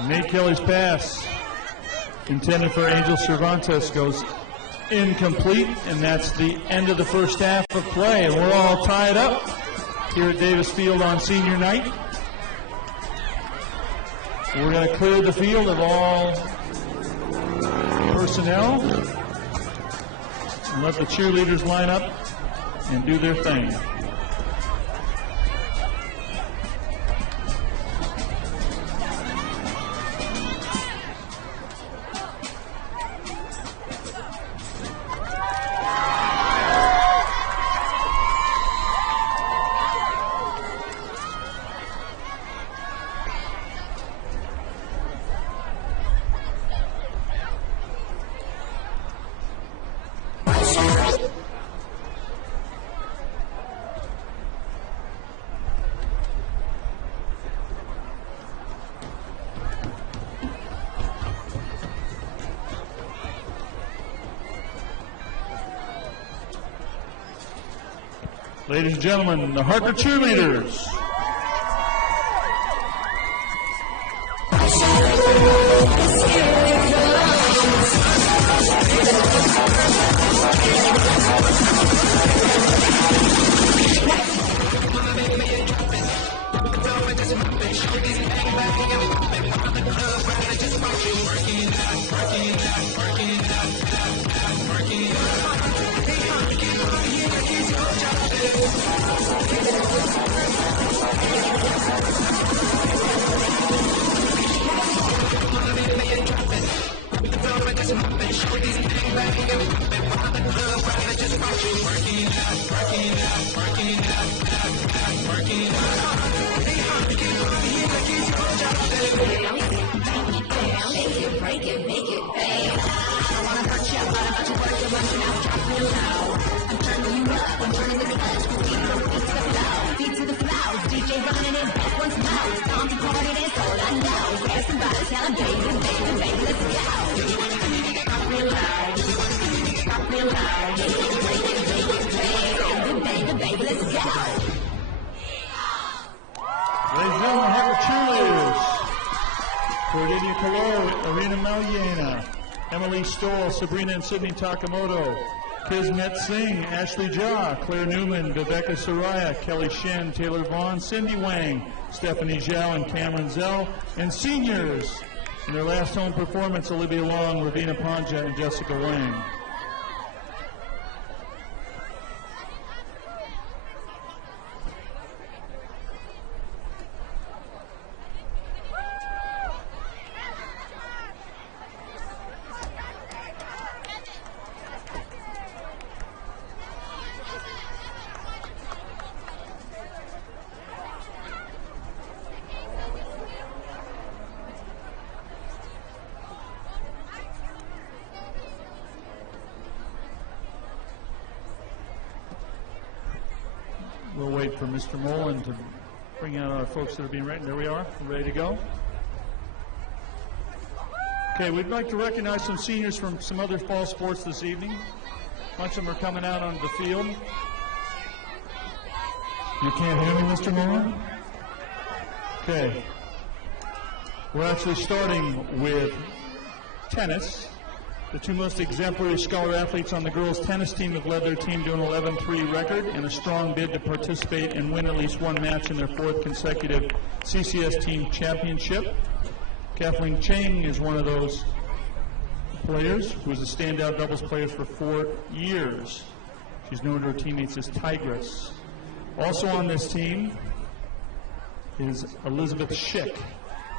Nate Kelly's pass, intended for Angel Cervantes, goes incomplete, and that's the end of the first half of play. And we're all tied up here at Davis Field on senior night. We're going to clear the field of all personnel and let the cheerleaders line up and do their thing. Ladies and gentlemen, the Harker cheerleaders. Sabrina and Sydney Takamoto, Kismet Singh, Ashley Jha, Claire Newman, Rebecca Soraya, Kelly Shen, Taylor Vaughn, Cindy Wang, Stephanie Zhao, and Cameron Zell, and seniors in their last home performance, Olivia Long, Ravina Panja, and Jessica Wang. wait for Mr. Mullen to bring out our folks that are being ready. There we are. We're ready to go. Okay, we'd like to recognize some seniors from some other fall sports this evening. A bunch of them are coming out onto the field. You can't hear me, Mr. Mullen? Okay. We're actually starting with tennis. The two most exemplary scholar athletes on the girls' tennis team have led their team to an 11-3 record and a strong bid to participate and win at least one match in their fourth consecutive CCS team championship. Kathleen Chang is one of those players who was a standout doubles player for 4 years. She's known to her teammates as Tigress. Also on this team is Elizabeth Schick.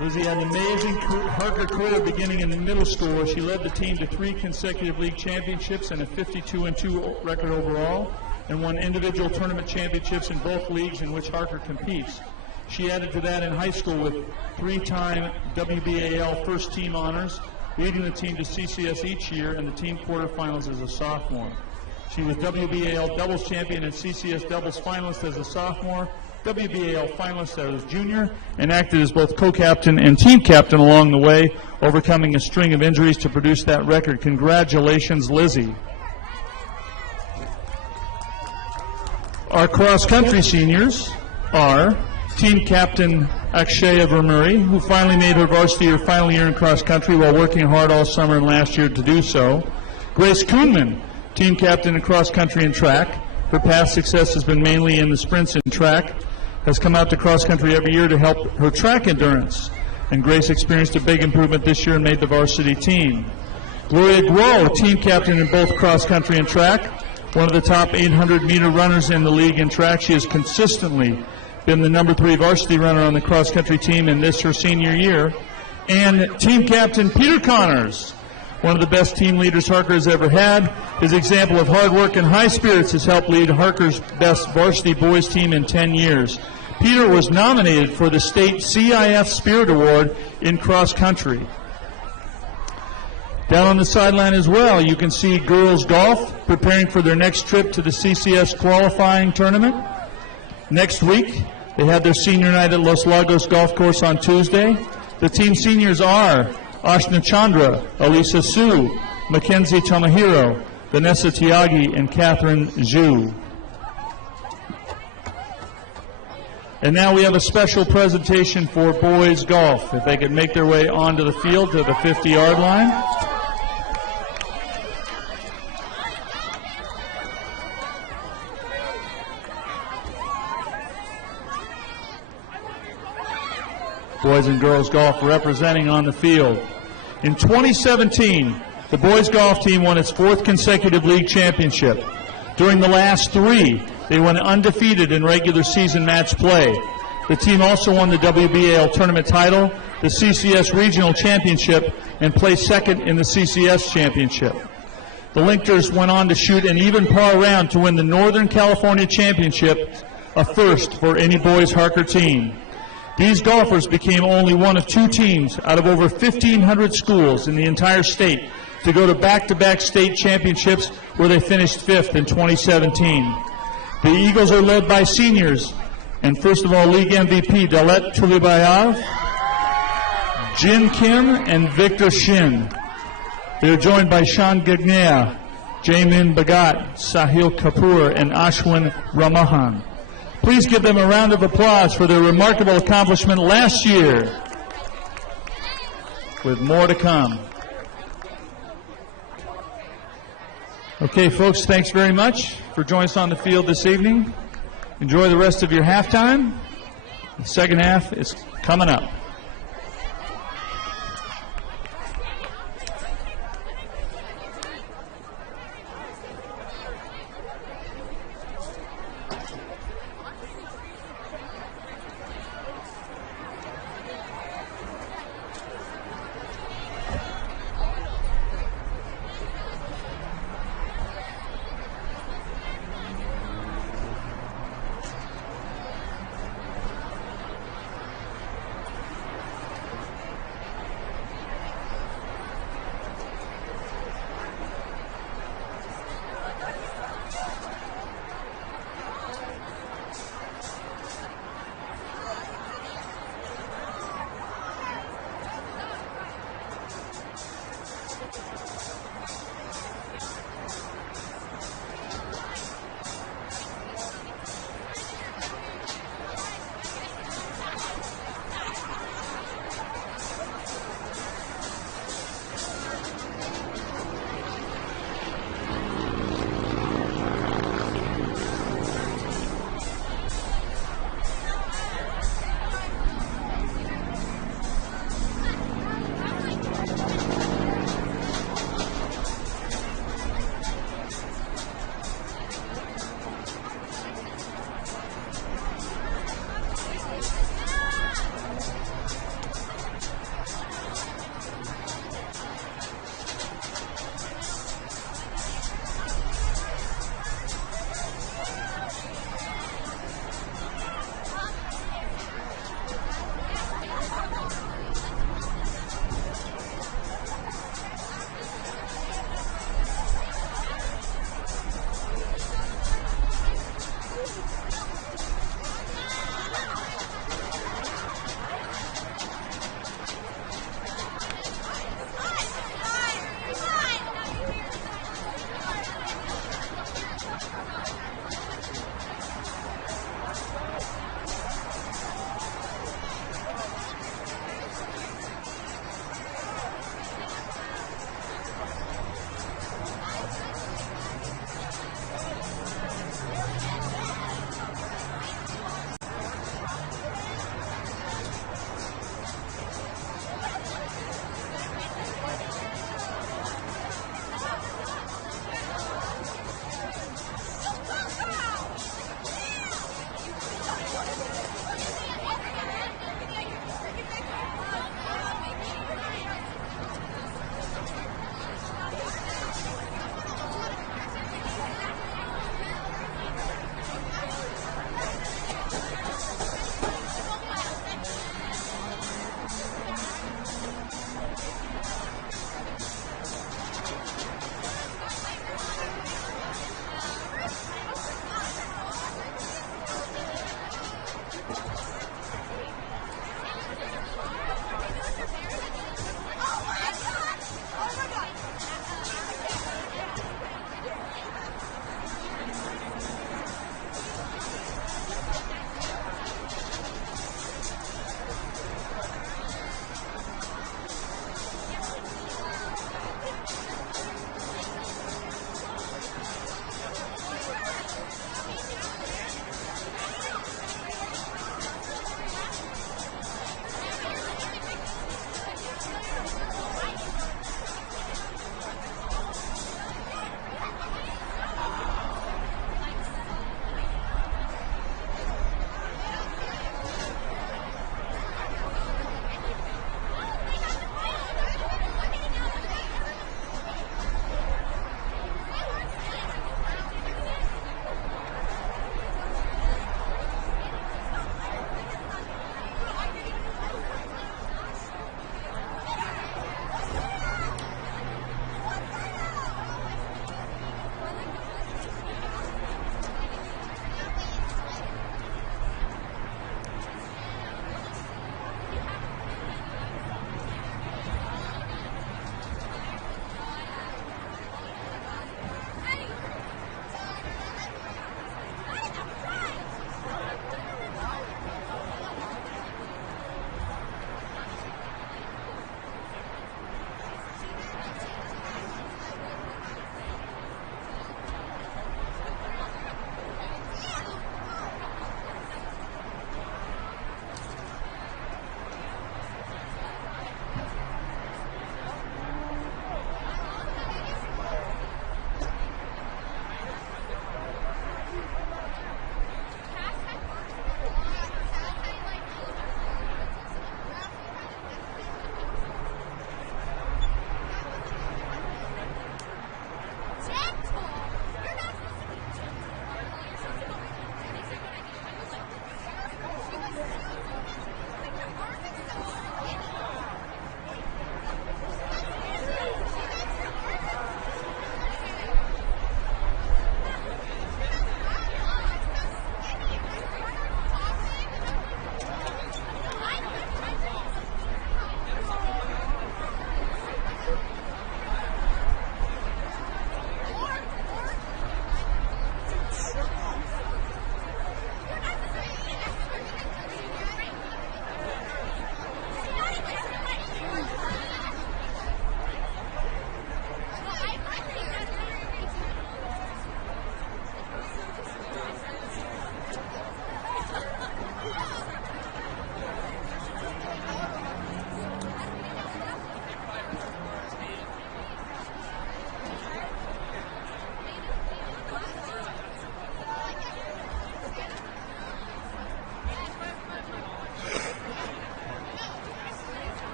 Lizzie had an amazing Harker career beginning in the middle school where she led the team to 3 consecutive league championships and a 52-2 record overall, and won individual tournament championships in both leagues in which Harker competes. She added to that in high school with 3-time WBAL first team honors, leading the team to CCS each year and the team quarterfinals as a sophomore. She was WBAL doubles champion and CCS doubles finalist as a sophomore, WBAL finalist as a junior, and acted as both co-captain and team captain along the way, overcoming a string of injuries to produce that record. Congratulations, Lizzie. Our cross-country seniors are team captain Akshaya Vermuri, who finally made her varsity her final year in cross-country while working hard all summer and last year to do so. Grace Kuhnman, team captain in cross-country and track. Her past success has been mainly in the sprints and track, has come out to cross-country every year to help her track endurance. And Grace experienced a big improvement this year and made the varsity team. Gloria Guo, team captain in both cross-country and track, one of the top 800-meter runners in the league in track. She has consistently been the number 3 varsity runner on the cross-country team in this her senior year. And team captain Peter Connors, one of the best team leaders Harker has ever had. His example of hard work and high spirits has helped lead Harker's best varsity boys team in 10 years. Peter was nominated for the state CIF Spirit Award in cross country. Down on the sideline as well, you can see girls golf preparing for their next trip to the CCS qualifying tournament. Next week, they have their senior night at Los Lagos Golf Course on Tuesday. The team seniors are Ashna Chandra, Alisa Su, Mackenzie Tomohiro, Vanessa Tiagi, and Catherine Zhu. And now we have a special presentation for boys golf. If they could make their way onto the field to the 50-yard line. Boys and girls golf representing on the field. In 2017, the boys golf team won its 4th consecutive league championship. During the last 3, they went undefeated in regular season match play. The team also won the WBAL tournament title, the CCS regional championship, and placed second in the CCS championship. The Lyndhurst went on to shoot an even par round to win the Northern California championship, a first for any boys Harker team. These golfers became only one of 2 teams out of over 1,500 schools in the entire state to go to back-to-back state championships, where they finished 5th in 2017. The Eagles are led by seniors, and first of all, league MVP Dalet Tulibayev, Jin Kim, and Victor Shin. They are joined by Sean Gagnea, Jamin Bhagat, Sahil Kapoor, and Ashwin Ramahan. Please give them a round of applause for their remarkable accomplishment last year, with more to come. Okay, folks, thanks very much for joining us on the field this evening. Enjoy the rest of your halftime. The second half is coming up.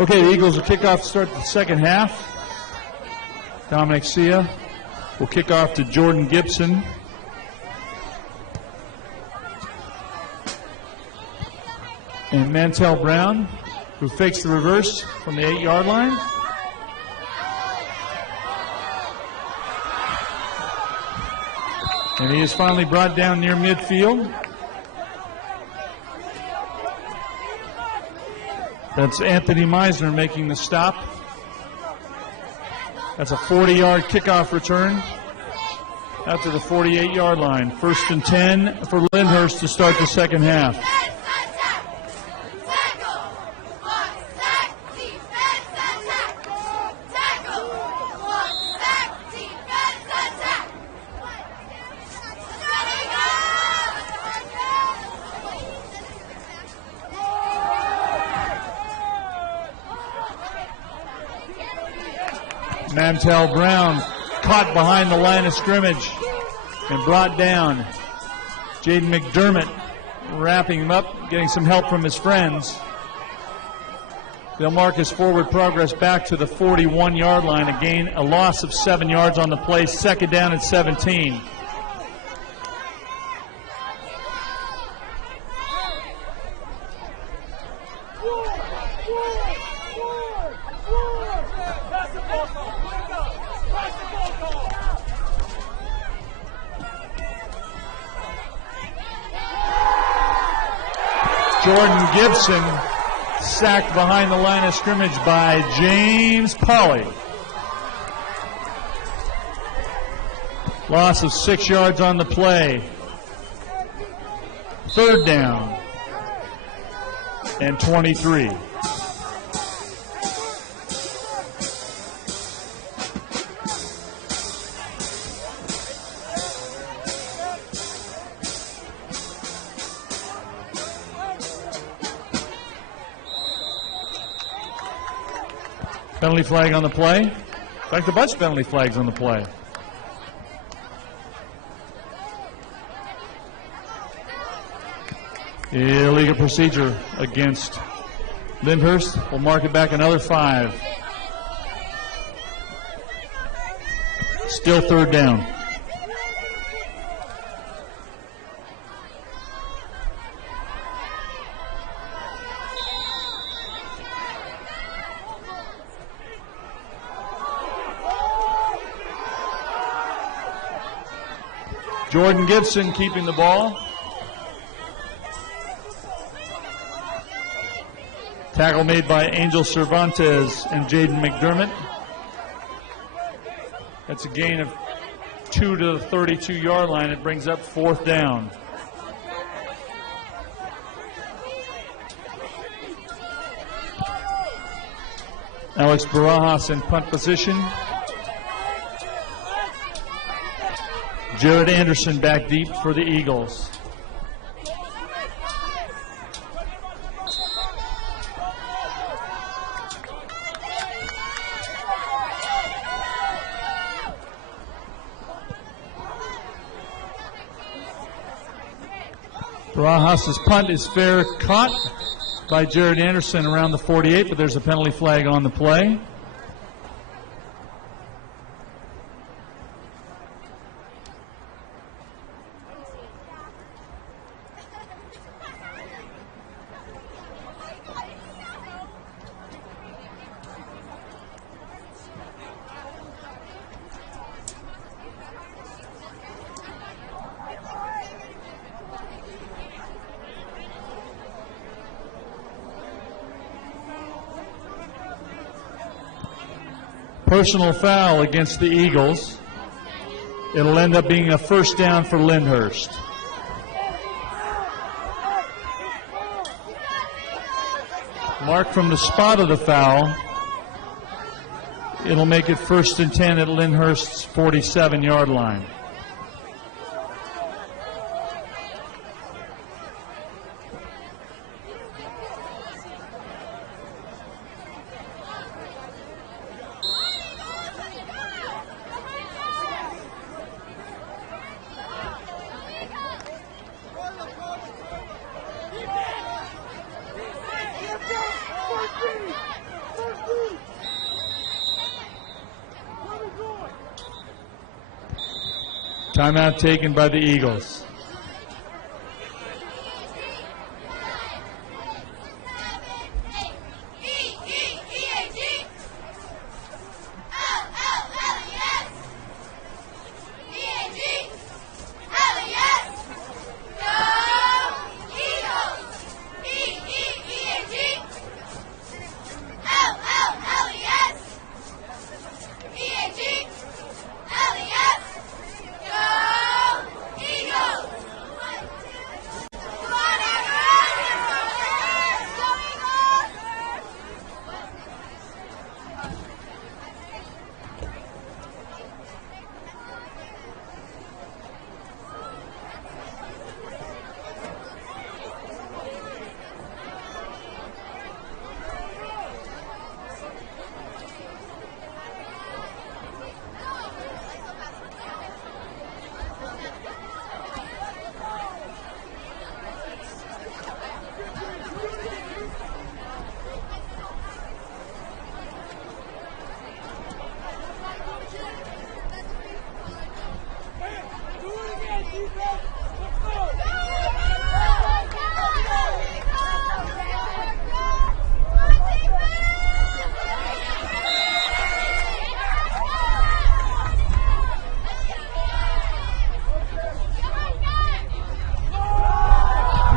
Okay, the Eagles will kick off to start the second half. Dominic Sia will kick off to Jordan Gibson. And Mantel Brown, who fakes the reverse from the 8-yard line. And he is finally brought down near midfield. That's Anthony Meisner making the stop. That's a 40-yard kickoff return out to the 48-yard line. 1st and 10 for Lyndhurst to start the second half. Mantel Brown caught behind the line of scrimmage and brought down. Jaden McDermott wrapping him up, getting some help from his friends. They'll mark his forward progress back to the 41-yard line. A loss of 7 yards on the play. 2nd down and 17. Jordan Gibson sacked behind the line of scrimmage by James Polly. Loss of 6 yards on the play. 3rd down and 23. Penalty flag on the play. In fact, a bunch of penalty flags on the play. Illegal procedure against Lyndhurst. Will mark it back another 5. Still 3rd down. Jordan Gibson keeping the ball. Tackle made by Angel Cervantes and Jaden McDermott. That's a gain of 2 to the 32-yard line. It brings up 4th down. Alex Barajas in punt position. Jared Anderson back deep for the Eagles. Barajas' punt is fair, caught by Jared Anderson around the 48, but there's a penalty flag on the play. Personal foul against the Eagles. It'll end up being a 1st down for Lyndhurst. Mark from the spot of the foul. It'll make it 1st and 10 at Lyndhurst's 47-yard line. Timeout taken by the Eagles.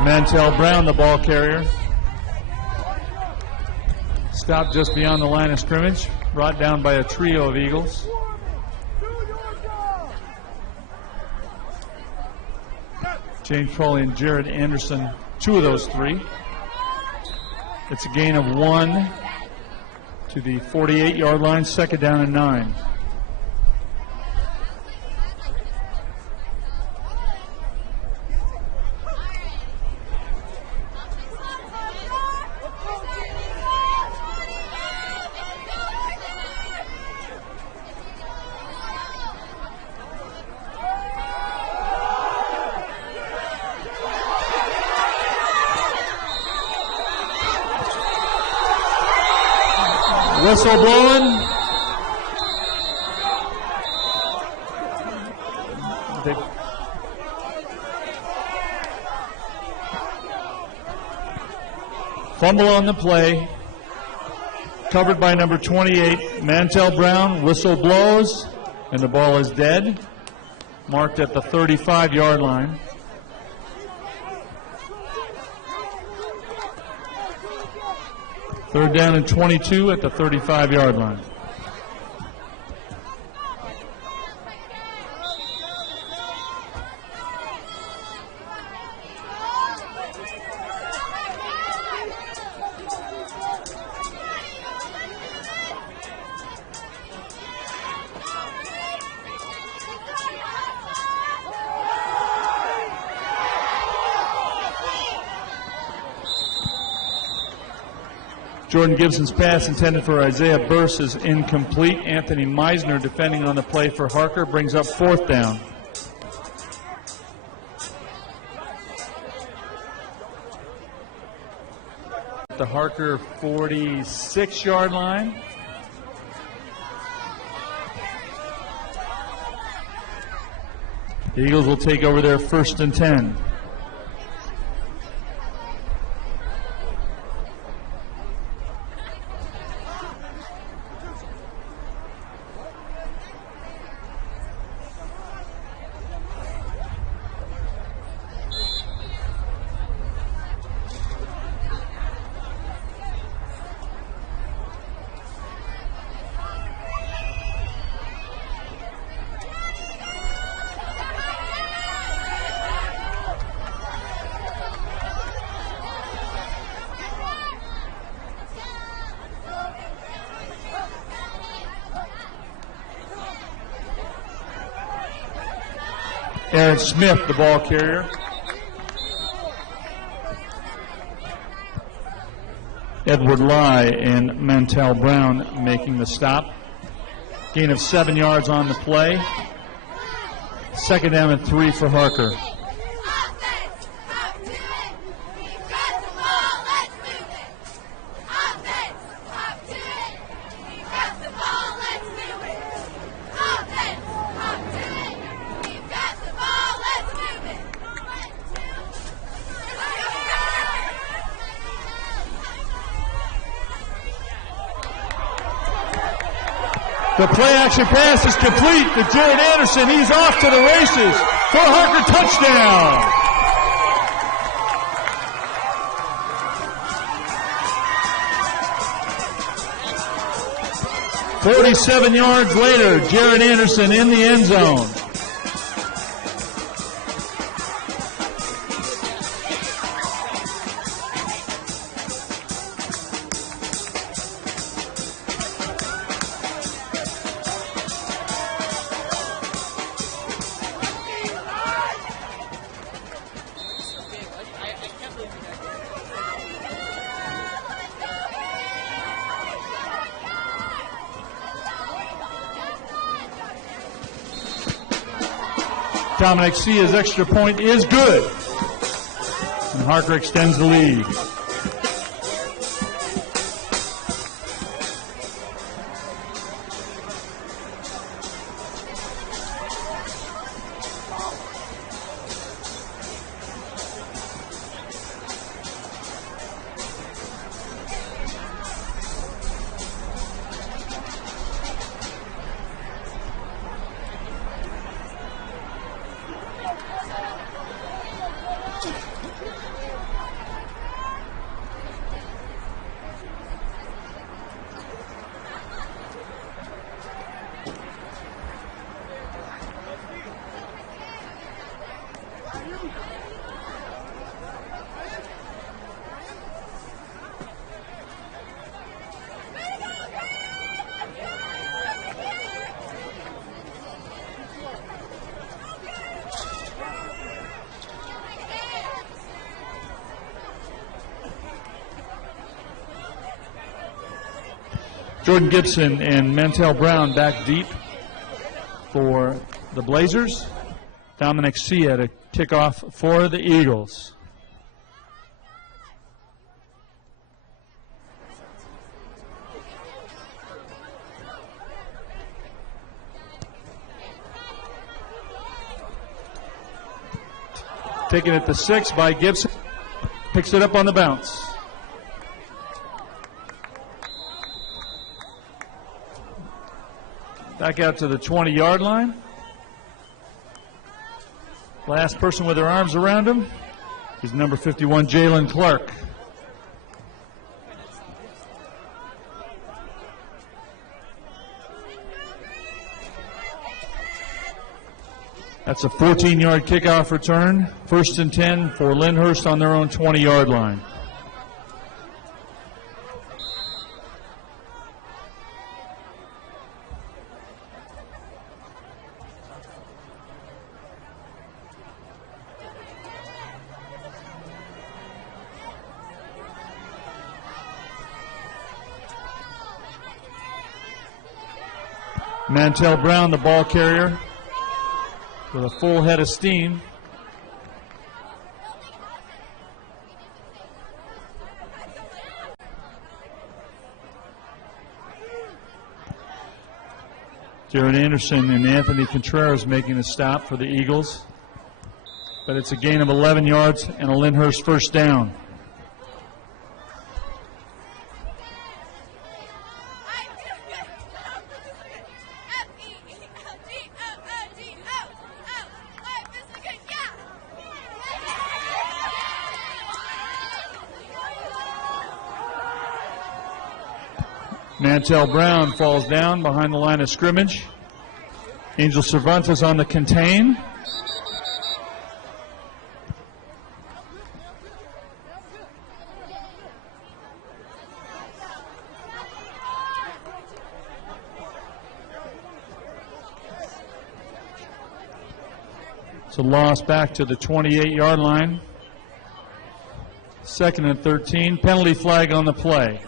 Mantel Brown, the ball carrier. Stopped just beyond the line of scrimmage, brought down by a trio of Eagles. James Crowley and Jared Anderson, two of those three. It's a gain of 1 to the 48-yard line, second down and 9. Whistle blowing. Fumble on the play. Covered by number 28, Mantel Brown. Whistle blows, and the ball is dead. Marked at the 35-yard line. Third down and 22 at the 35-yard line. Jordan Gibson's pass intended for Isaiah Burse is incomplete. Anthony Meisner defending on the play for Harker brings up fourth down. The Harker 46-yard line. The Eagles will take over their 1st and 10. Aaron Smith, the ball carrier. Edward Lai and Mantel Brown making the stop. Gain of 7 yards on the play. Second down and 3 for Harker. The play-action pass is complete to Jared Anderson. He's off to the races for a Harker touchdown. "47 yards later, Jared Anderson in the end zone. Dominic Sia's extra point is good, and Harker extends the lead. Jordan Gibson and Mantel Brown back deep for the Blazers. Dominic Sia to kick off for the Eagles. Taking it to 6 by Gibson. Picks it up on the bounce. Back out to the 20-yard line. Last person with their arms around him is number 51, Jalen Clark. That's a 14-yard kickoff return. 1st and 10 for Lindhurst on their own 20-yard line. Mantel Brown, the ball carrier, with a full head of steam. Jared Anderson and Anthony Contreras making a stop for the Eagles. But it's a gain of 11 yards and a Lyndhurst first down. Mantel Brown falls down behind the line of scrimmage. Angel Cervantes on the contain. It's a loss back to the 28-yard line. 2nd and 13. Penalty flag on the play.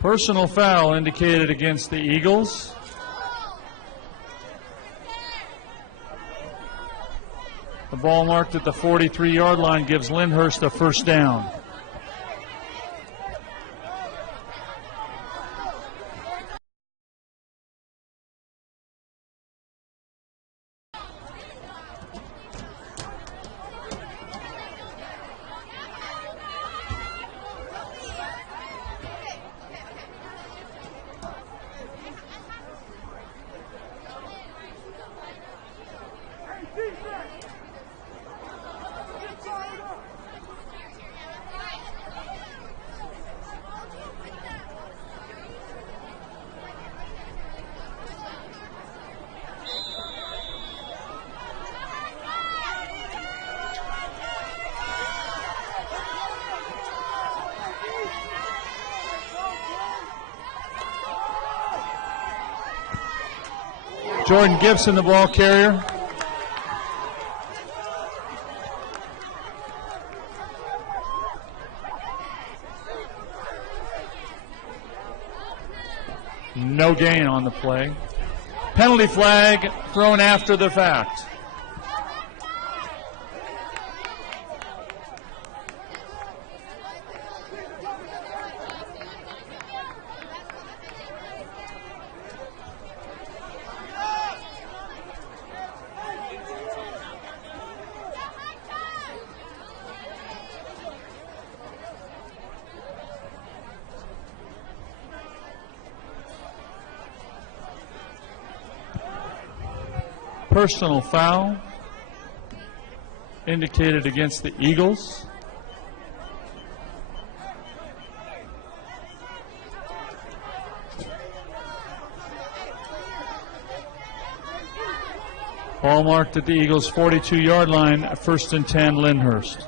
Personal foul indicated against the Eagles. The ball marked at the 43-yard line gives Lyndhurst a first down. Jordan Gibson, the ball carrier. No gain on the play. Penalty flag thrown after the fact. Personal foul indicated against the Eagles. Ball marked at the Eagles' 42-yard line, first and 10, Lyndhurst.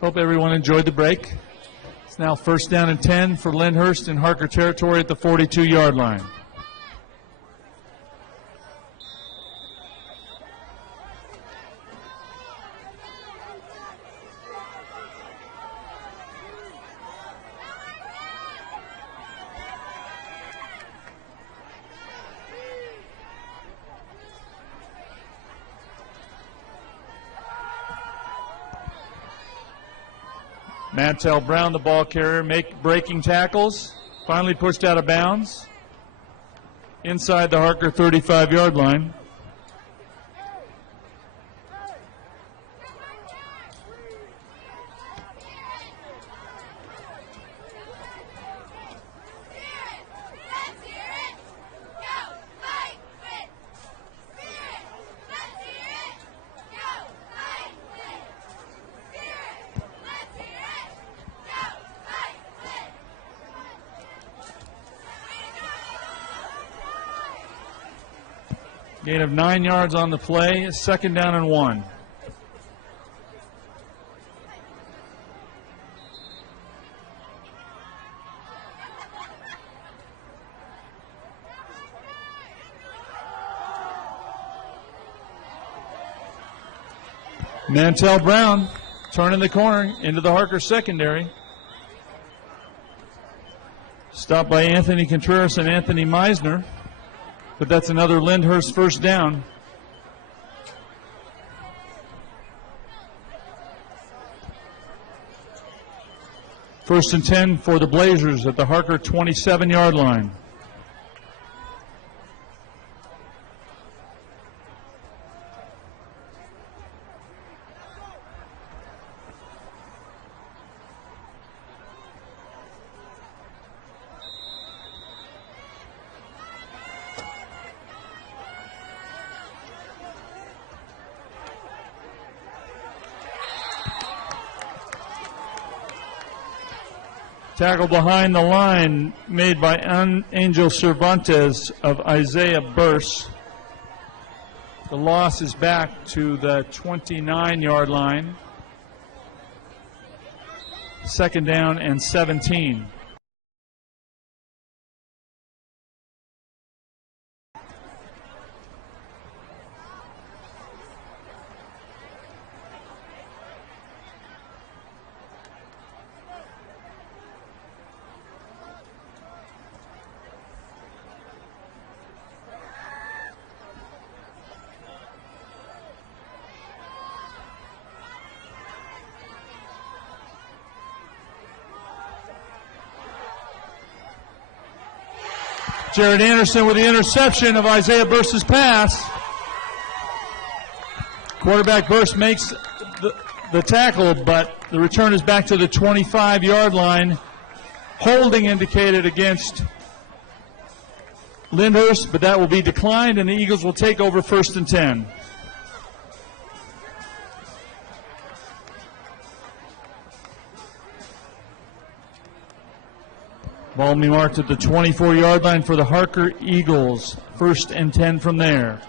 Hope everyone enjoyed the break. It's now first down and 10 for Lyndhurst in Harker territory at the 42-yard line. Mantel Brown, the ball carrier, breaking tackles, finally pushed out of bounds inside the Harker 35-yard line. Gain of 9 yards on the play, 2nd down and 1. Mantel Brown turning the corner into the Harker secondary. Stopped by Anthony Contreras and Anthony Meisner. But that's another Lyndhurst first down. First and 10 for the Blazers at the Harker 27-yard line. Tackle behind the line made by Angel Cervantes of Isaiah Burse. The loss is back to the 29-yard line. 2nd down and 17. Jared Anderson with the interception of Isaiah Burse's pass. Quarterback Burse makes the tackle, but the return is back to the 25-yard line. Holding indicated against Lyndhurst, but that will be declined, and the Eagles will take over 1st and 10. Ball will be marked at the 24-yard line for the Harker Eagles. 1st and 10 from there.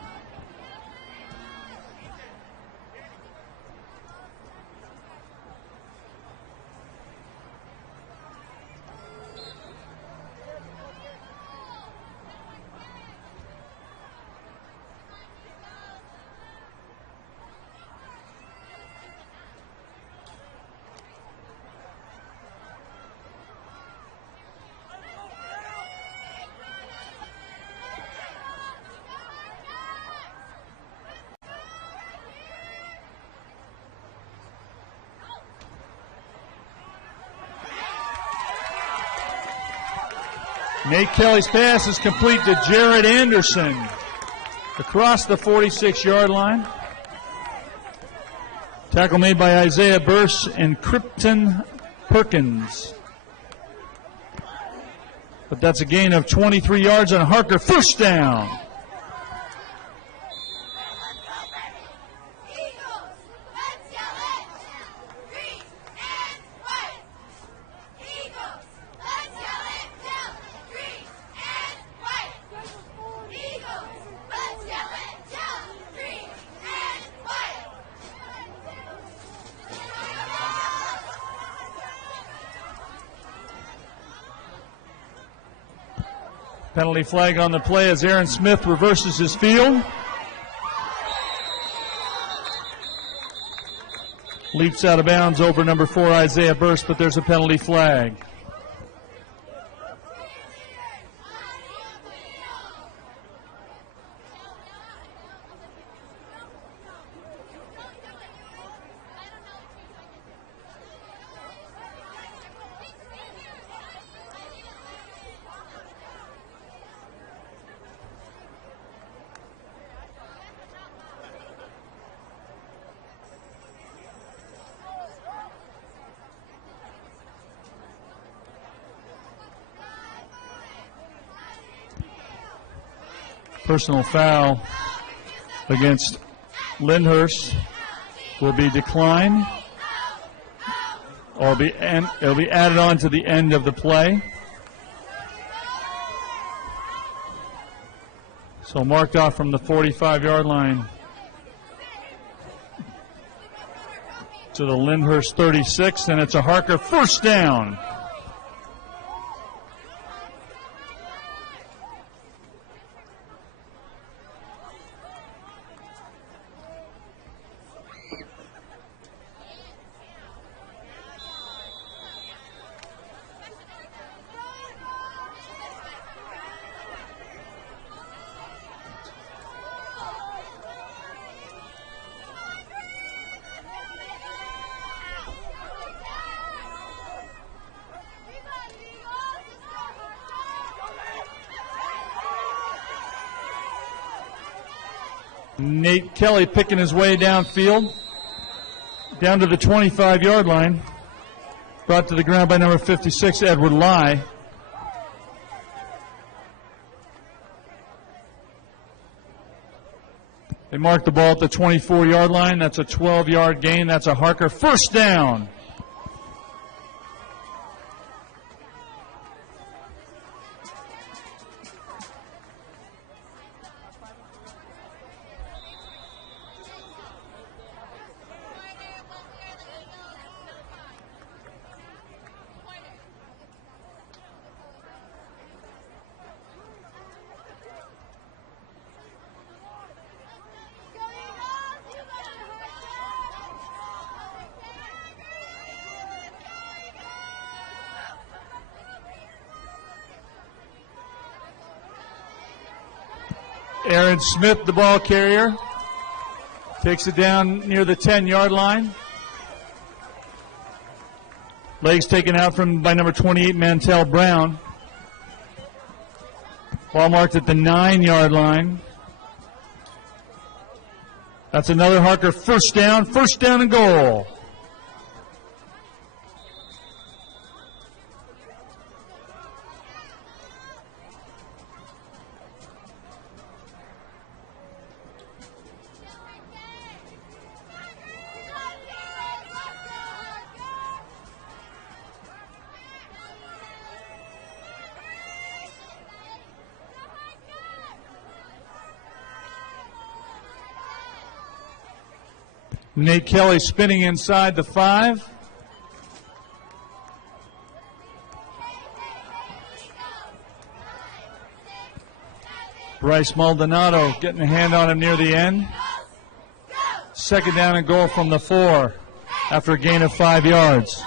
Nate Kelly's pass is complete to Jared Anderson across the 46-yard line. Tackle made by Isaiah Burse and Krypton Perkins. But that's a gain of 23 yards on Harker. 1st down. Penalty flag on the play as Aaron Smith reverses his field. Leaps out of bounds over number 4 Isaiah Burse, but there's a penalty flag. Personal foul against Lyndhurst will be declined. It'll be added on to the end of the play. So marked off from the 45-yard line to the Lyndhurst 36, and it's a Harker first down. Nate Kelly picking his way downfield, down to the 25-yard line. Brought to the ground by number 56, Edward Lai. They mark the ball at the 24-yard line. That's a 12-yard gain. That's a Harker first down. Aaron Smith, the ball carrier, takes it down near the 10-yard line. Legs taken out by number 28, Mantell Brown. Ball marked at the 9-yard line. That's another Harker first down and goal. Nate Kelly spinning inside the 5. Bryce Maldonado getting a hand on him near the end. Second down and goal from the 4 after a gain of 5 yards.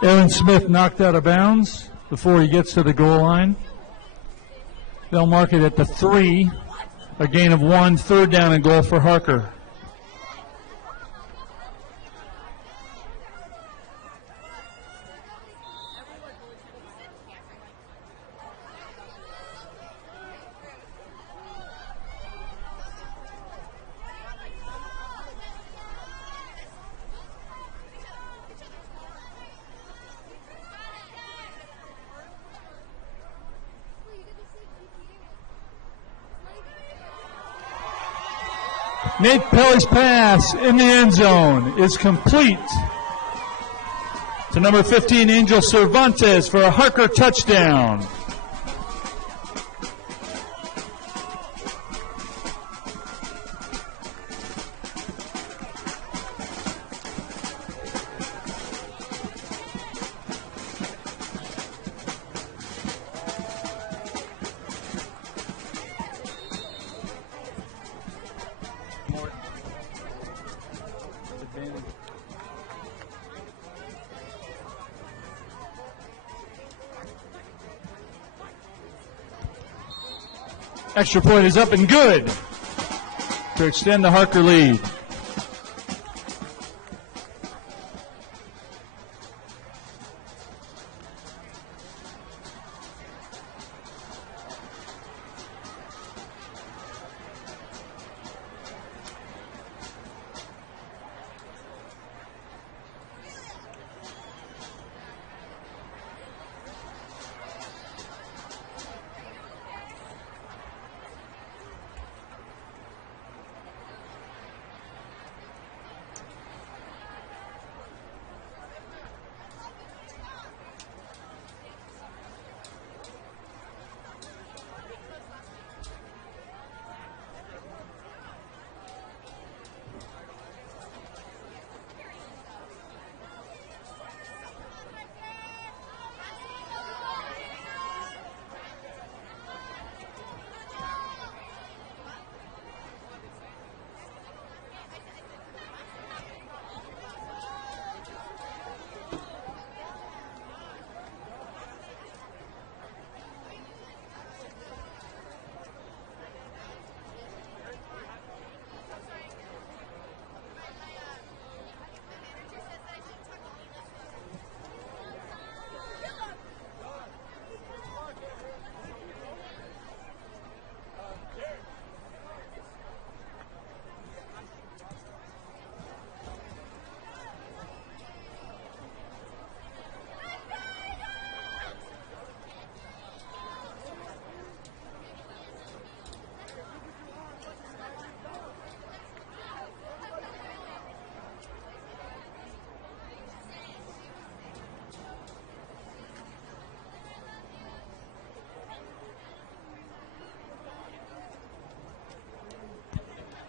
Aaron Smith knocked out of bounds before he gets to the goal line. They'll mark it at the 3, a gain of 1, third down and goal for Harker. Nate Kelly's pass in the end zone is complete to number 15, Angel Cervantes, for a Harker touchdown. Extra point is up and good to extend the Harker lead.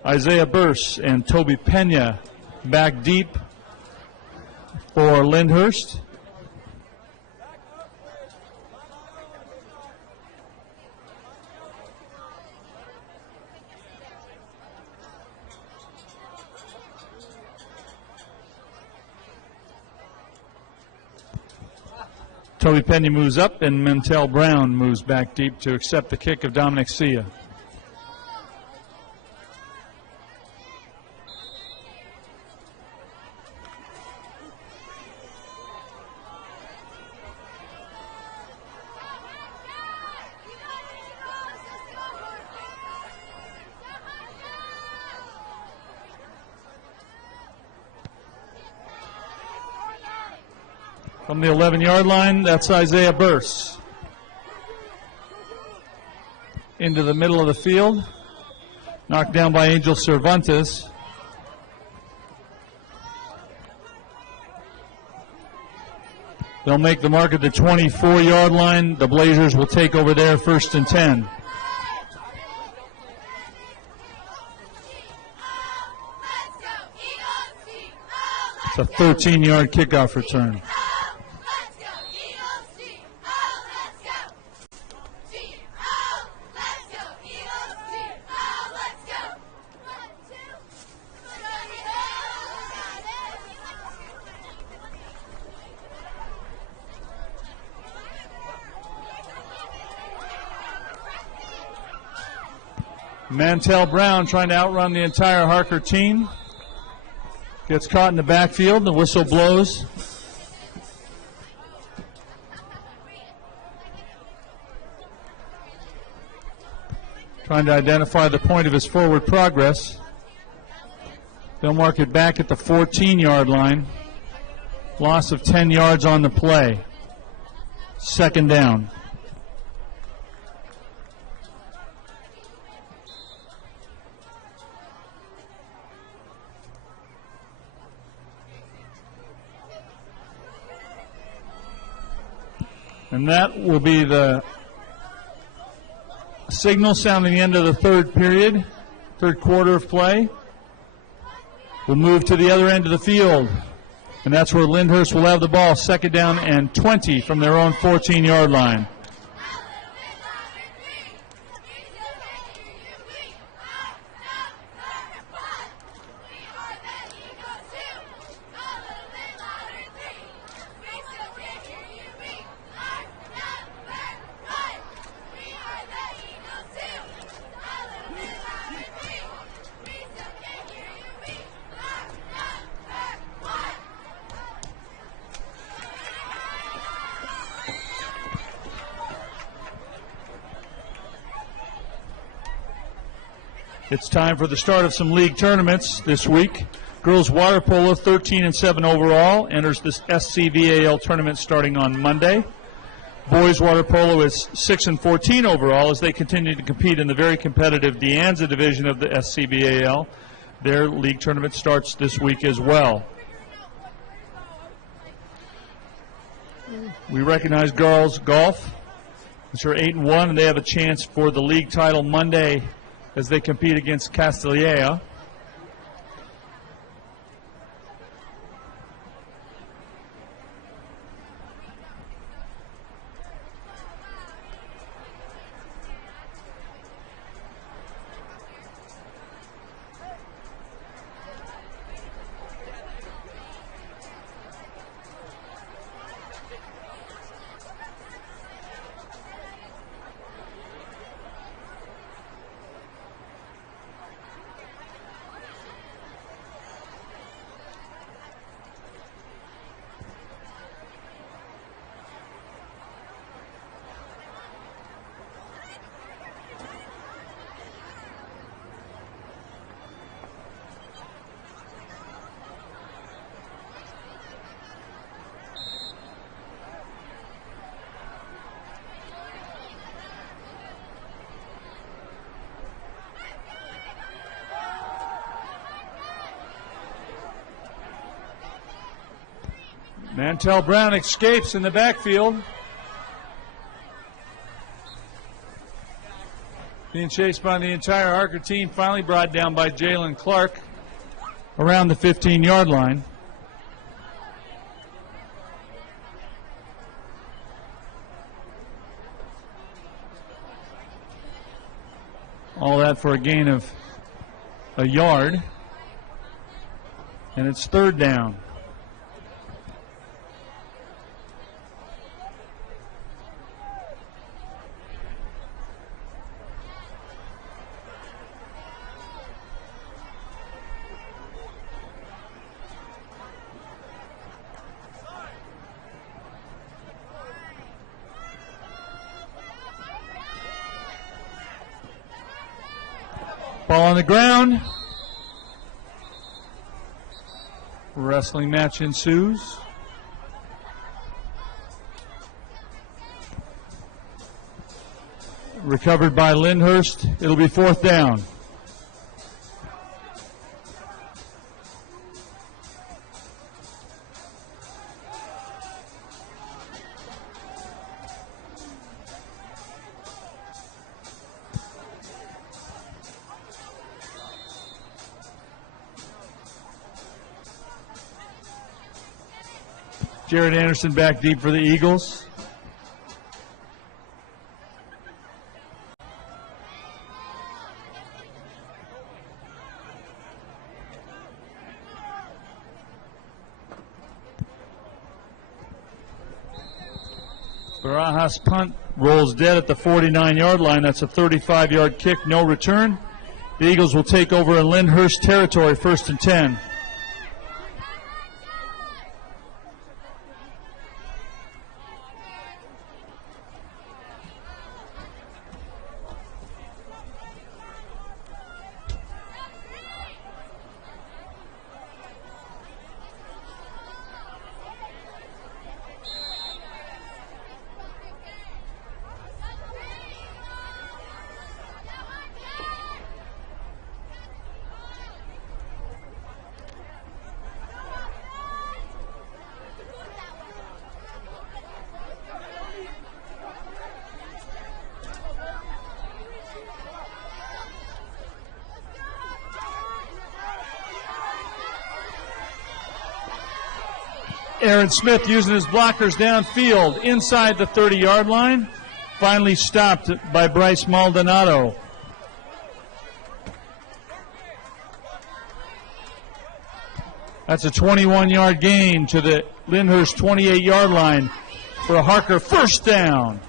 Isaiah Burse and Toby Pena back deep for Lyndhurst. Toby Pena moves up, and Mantel Brown moves back deep to accept the kick of Dominic Sia. From the 11-yard line, that's Isaiah Burse. Into the middle of the field. Knocked down by Angel Cervantes. They'll make the mark at the 24-yard line. The Blazers will take over there, 1st and 10. It's a 13-yard kickoff return. Mantel Brown trying to outrun the entire Harker team. Gets caught in the backfield. The whistle blows. Trying to identify the point of his forward progress. They'll mark it back at the 14-yard line. Loss of 10 yards on the play. 2nd down. And that will be the signal sounding the end of the third period, third quarter of play. We'll move to the other end of the field, and that's where Lyndhurst will have the ball, 2nd down and 20 from their own 14-yard line. It's time for the start of some league tournaments this week. Girls water polo, 13-7 overall, enters this SCVAL tournament starting on Monday. Boys water polo is 6-14 overall as they continue to compete in the very competitive De Anza division of the SCVAL. Their league tournament starts this week as well. We recognize girls golf, which are 8-1, and they have a chance for the league title Monday as they compete against Castilleja. Mantel Brown escapes in the backfield. Being chased by the entire Harker team, finally brought down by Jalen Clark around the 15-yard line. All that for a gain of a yard. And it's third down. Ball on the ground. Wrestling match ensues. Recovered by Lyndhurst. It'll be fourth down. Jared Anderson back deep for the Eagles. Barajas' punt rolls dead at the 49-yard line. That's a 35-yard kick, no return. The Eagles will take over in Lyndhurst territory, 1st and 10. Aaron Smith using his blockers downfield inside the 30-yard line. Finally stopped by Bryce Maldonado. That's a 21-yard gain to the Lyndhurst 28-yard line for a Harker first down.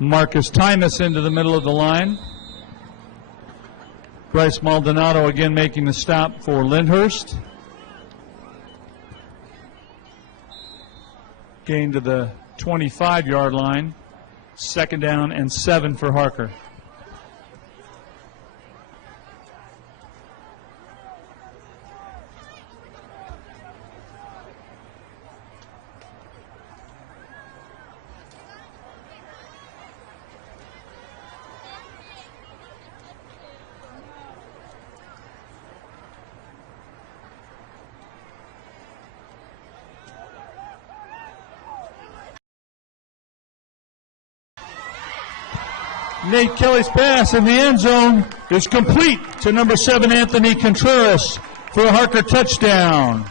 Marcus Tymus into the middle of the line. Bryce Maldonado again making the stop for Lyndhurst. Gain to the 25-yard line. 2nd down and 7 for Harker. Nate Kelly's pass in the end zone is complete to number 7, Anthony Contreras, for a Harker touchdown.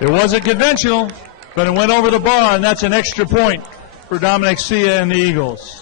It wasn't conventional, but it went over the bar, and that's an extra point for Dominic Sia and the Eagles.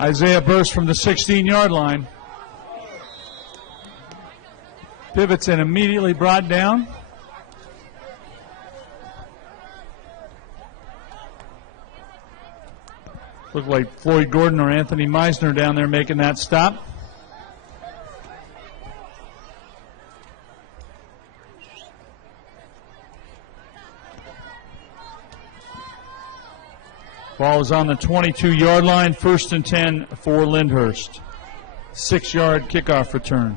Isaiah Burst from the 16-yard line. Pivots and immediately brought down. Looked like Floyd Gordon or Anthony Meisner down there making that stop. Ball is on the 22-yard line, 1st and 10 for Lyndhurst. 6-yard kickoff return.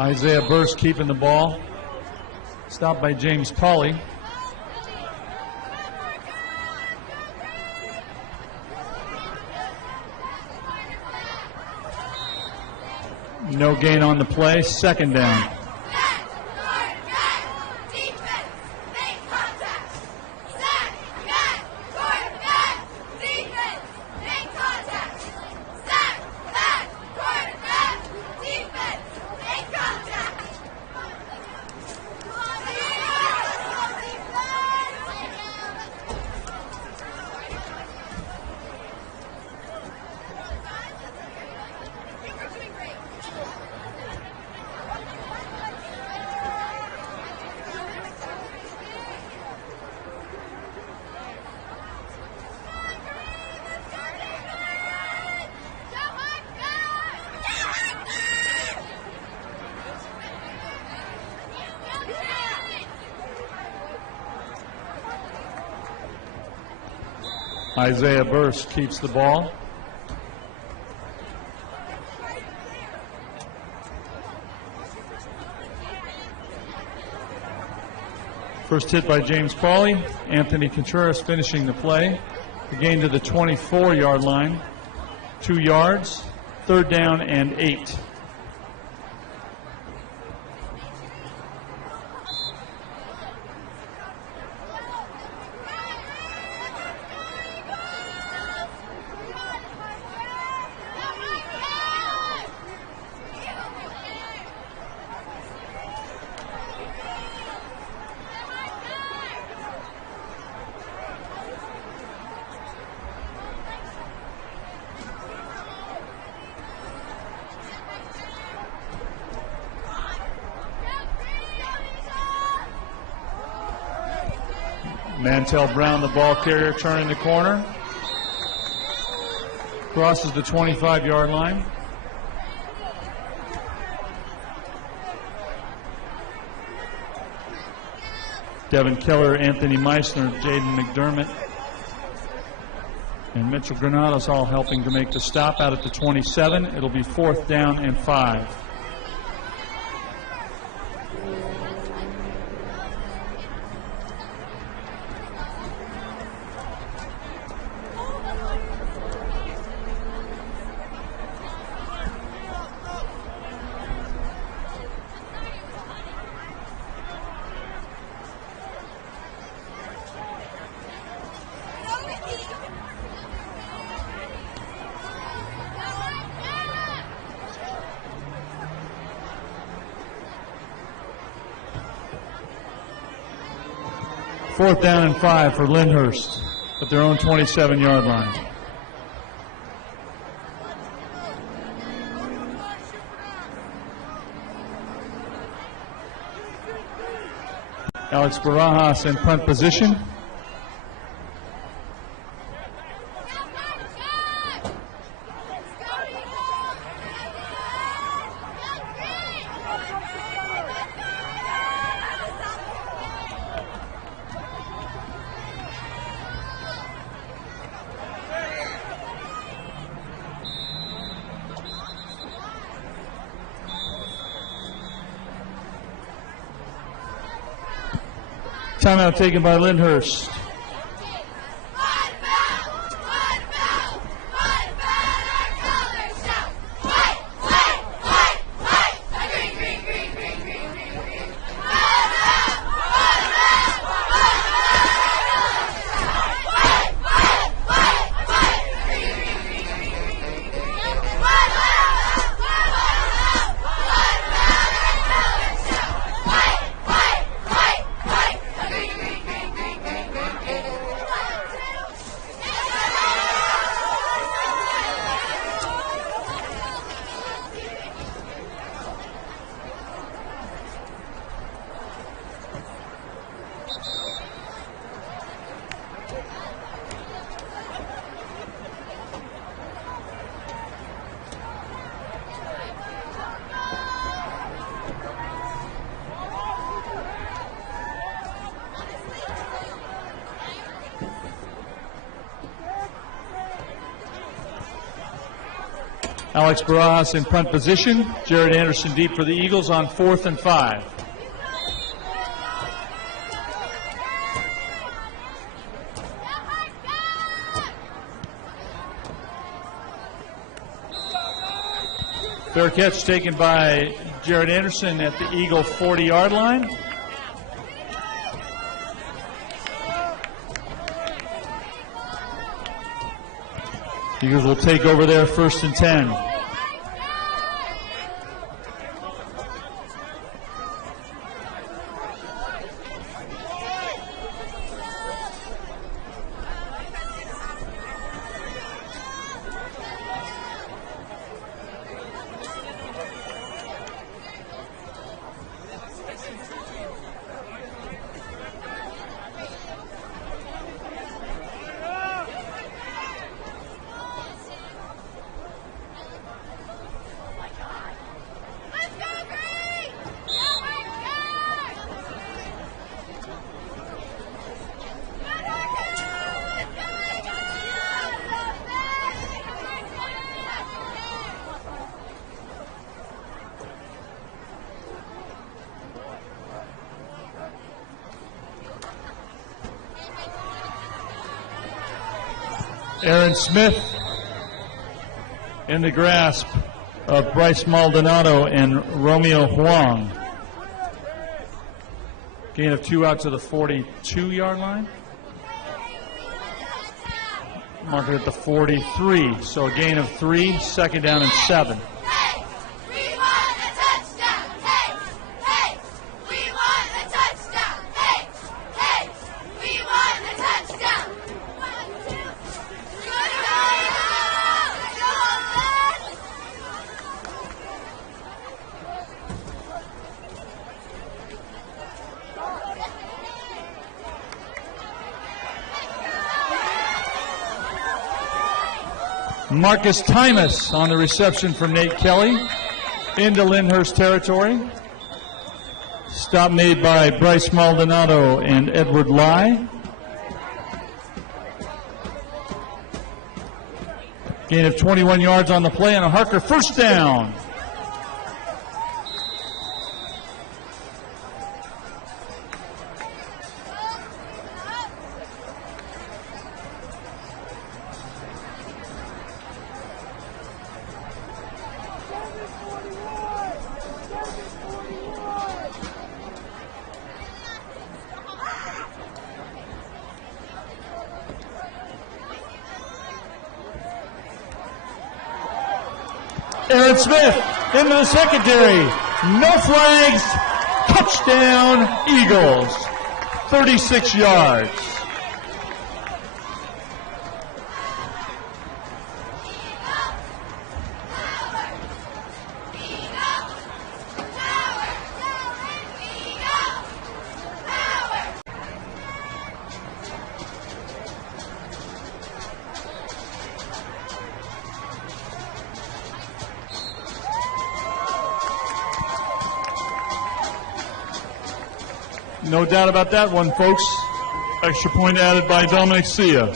Isaiah Burst keeping the ball. Stopped by James Pauly. No gain on the play. 2nd down. Isaiah Burst keeps the ball. First hit by James Pauly. Anthony Contreras finishing the play. The gain to the 24-yard line. 2 yards. 3rd down and 8. Mantel Brown, the ball carrier, turning the corner. Crosses the 25-yard line. Devin Keller, Anthony Meissner, Jaden McDermott, and Mitchell Granados all helping to make the stop out at the 27. It'll be 4th down and 5. Fourth down and 5 for Lyndhurst at their own 27-yard line. Alex Barajas in punt position. Timeout taken by Lyndhurst. Alex Barajas in punt position. Jared Anderson deep for the Eagles on 4th and 5. Fair catch taken by Jared Anderson at the Eagle 40-yard line. Eagles will take over there 1st and 10. Aaron Smith in the grasp of Bryce Maldonado and Romeo Huang. Gain of 2 out to the 42-yard line. Mark it at the 43. So a gain of 3, 2nd down and 7. Marcus Timus on the reception from Nate Kelly into Lyndhurst territory. Stop made by Bryce Maldonado and Edward Lai. Gain of 21 yards on the play and a Harker first down. Aaron Smith into the secondary. No flags. Touchdown, Eagles. 36 yards. No doubt about that one, folks. Extra point added by Dominic Sia.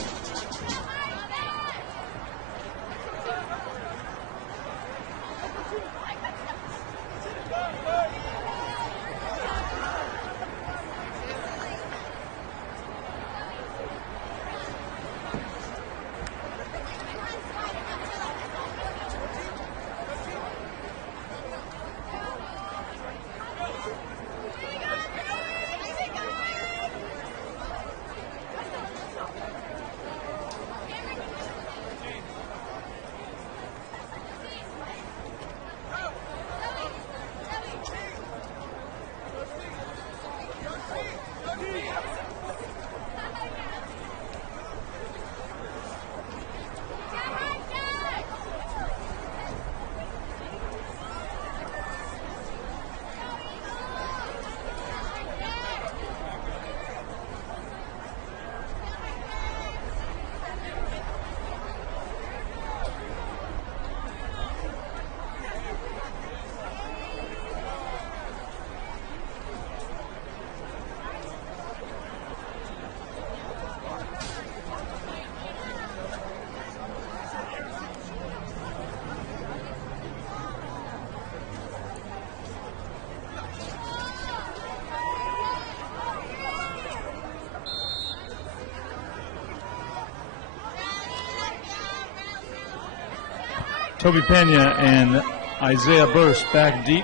Toby Pena and Isaiah Burst back deep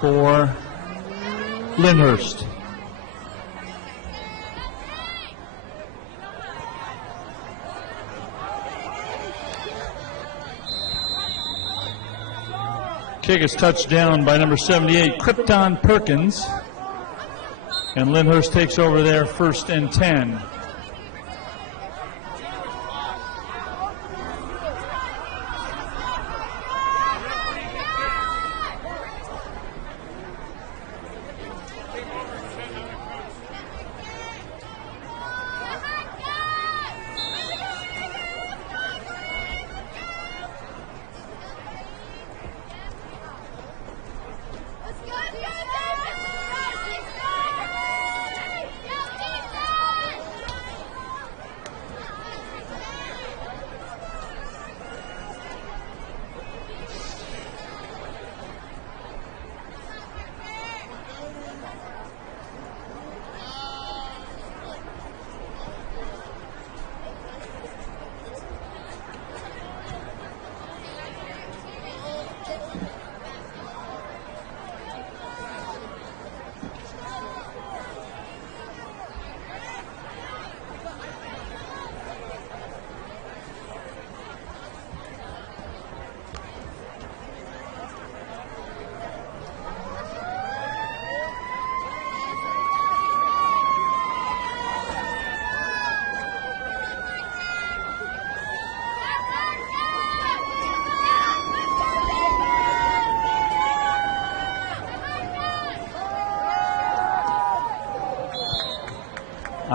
for Lindhurst. Kick is touched down by number 78, Krypton Perkins. And Lyndhurst takes over there 1st and 10.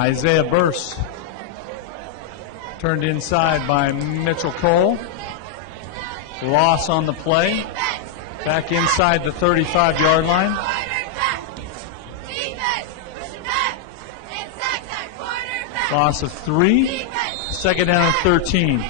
Isaiah Burst Turned inside by Mitchell Cole. Loss on the play. Back inside the 35-yard line. Loss of 3. Second down and 13.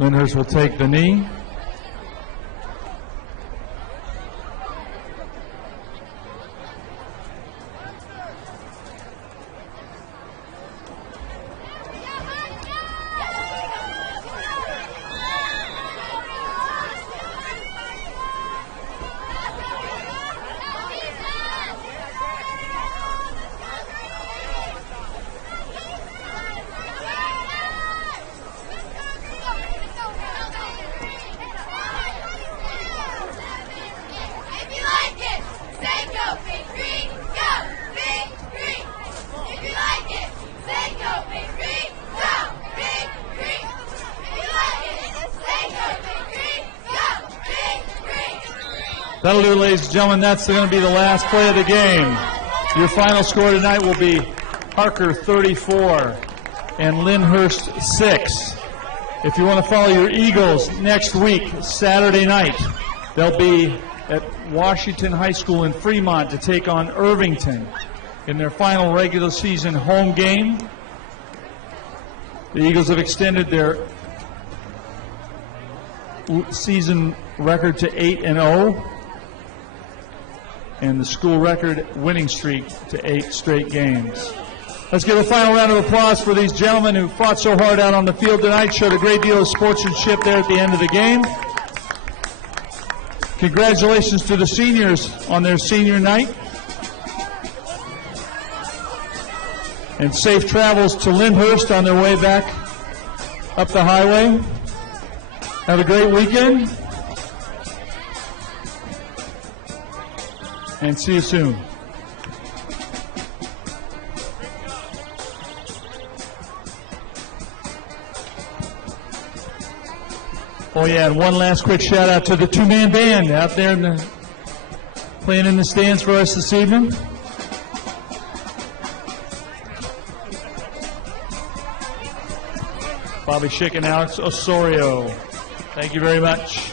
Lyndhurst will take the knee. That'll do it, ladies and gentlemen. That's going to be the last play of the game. Your final score tonight will be Harker 34 and Lindhurst 6. If you want to follow your Eagles next week, Saturday night, they'll be at Washington High School in Fremont to take on Irvington in their final regular season home game. The Eagles have extended their season record to 8-0. And the school record winning streak to 8 straight games. Let's give a final round of applause for these gentlemen who fought so hard out on the field tonight, showed a great deal of sportsmanship there at the end of the game. Congratulations to the seniors on their senior night. And safe travels to Lyndhurst on their way back up the highway. Have a great weekend. And see you soon. Oh yeah, and one last quick shout out to the two-man band out there playing in the stands for us this evening. Bobby Schick and Alex Osorio. Thank you very much.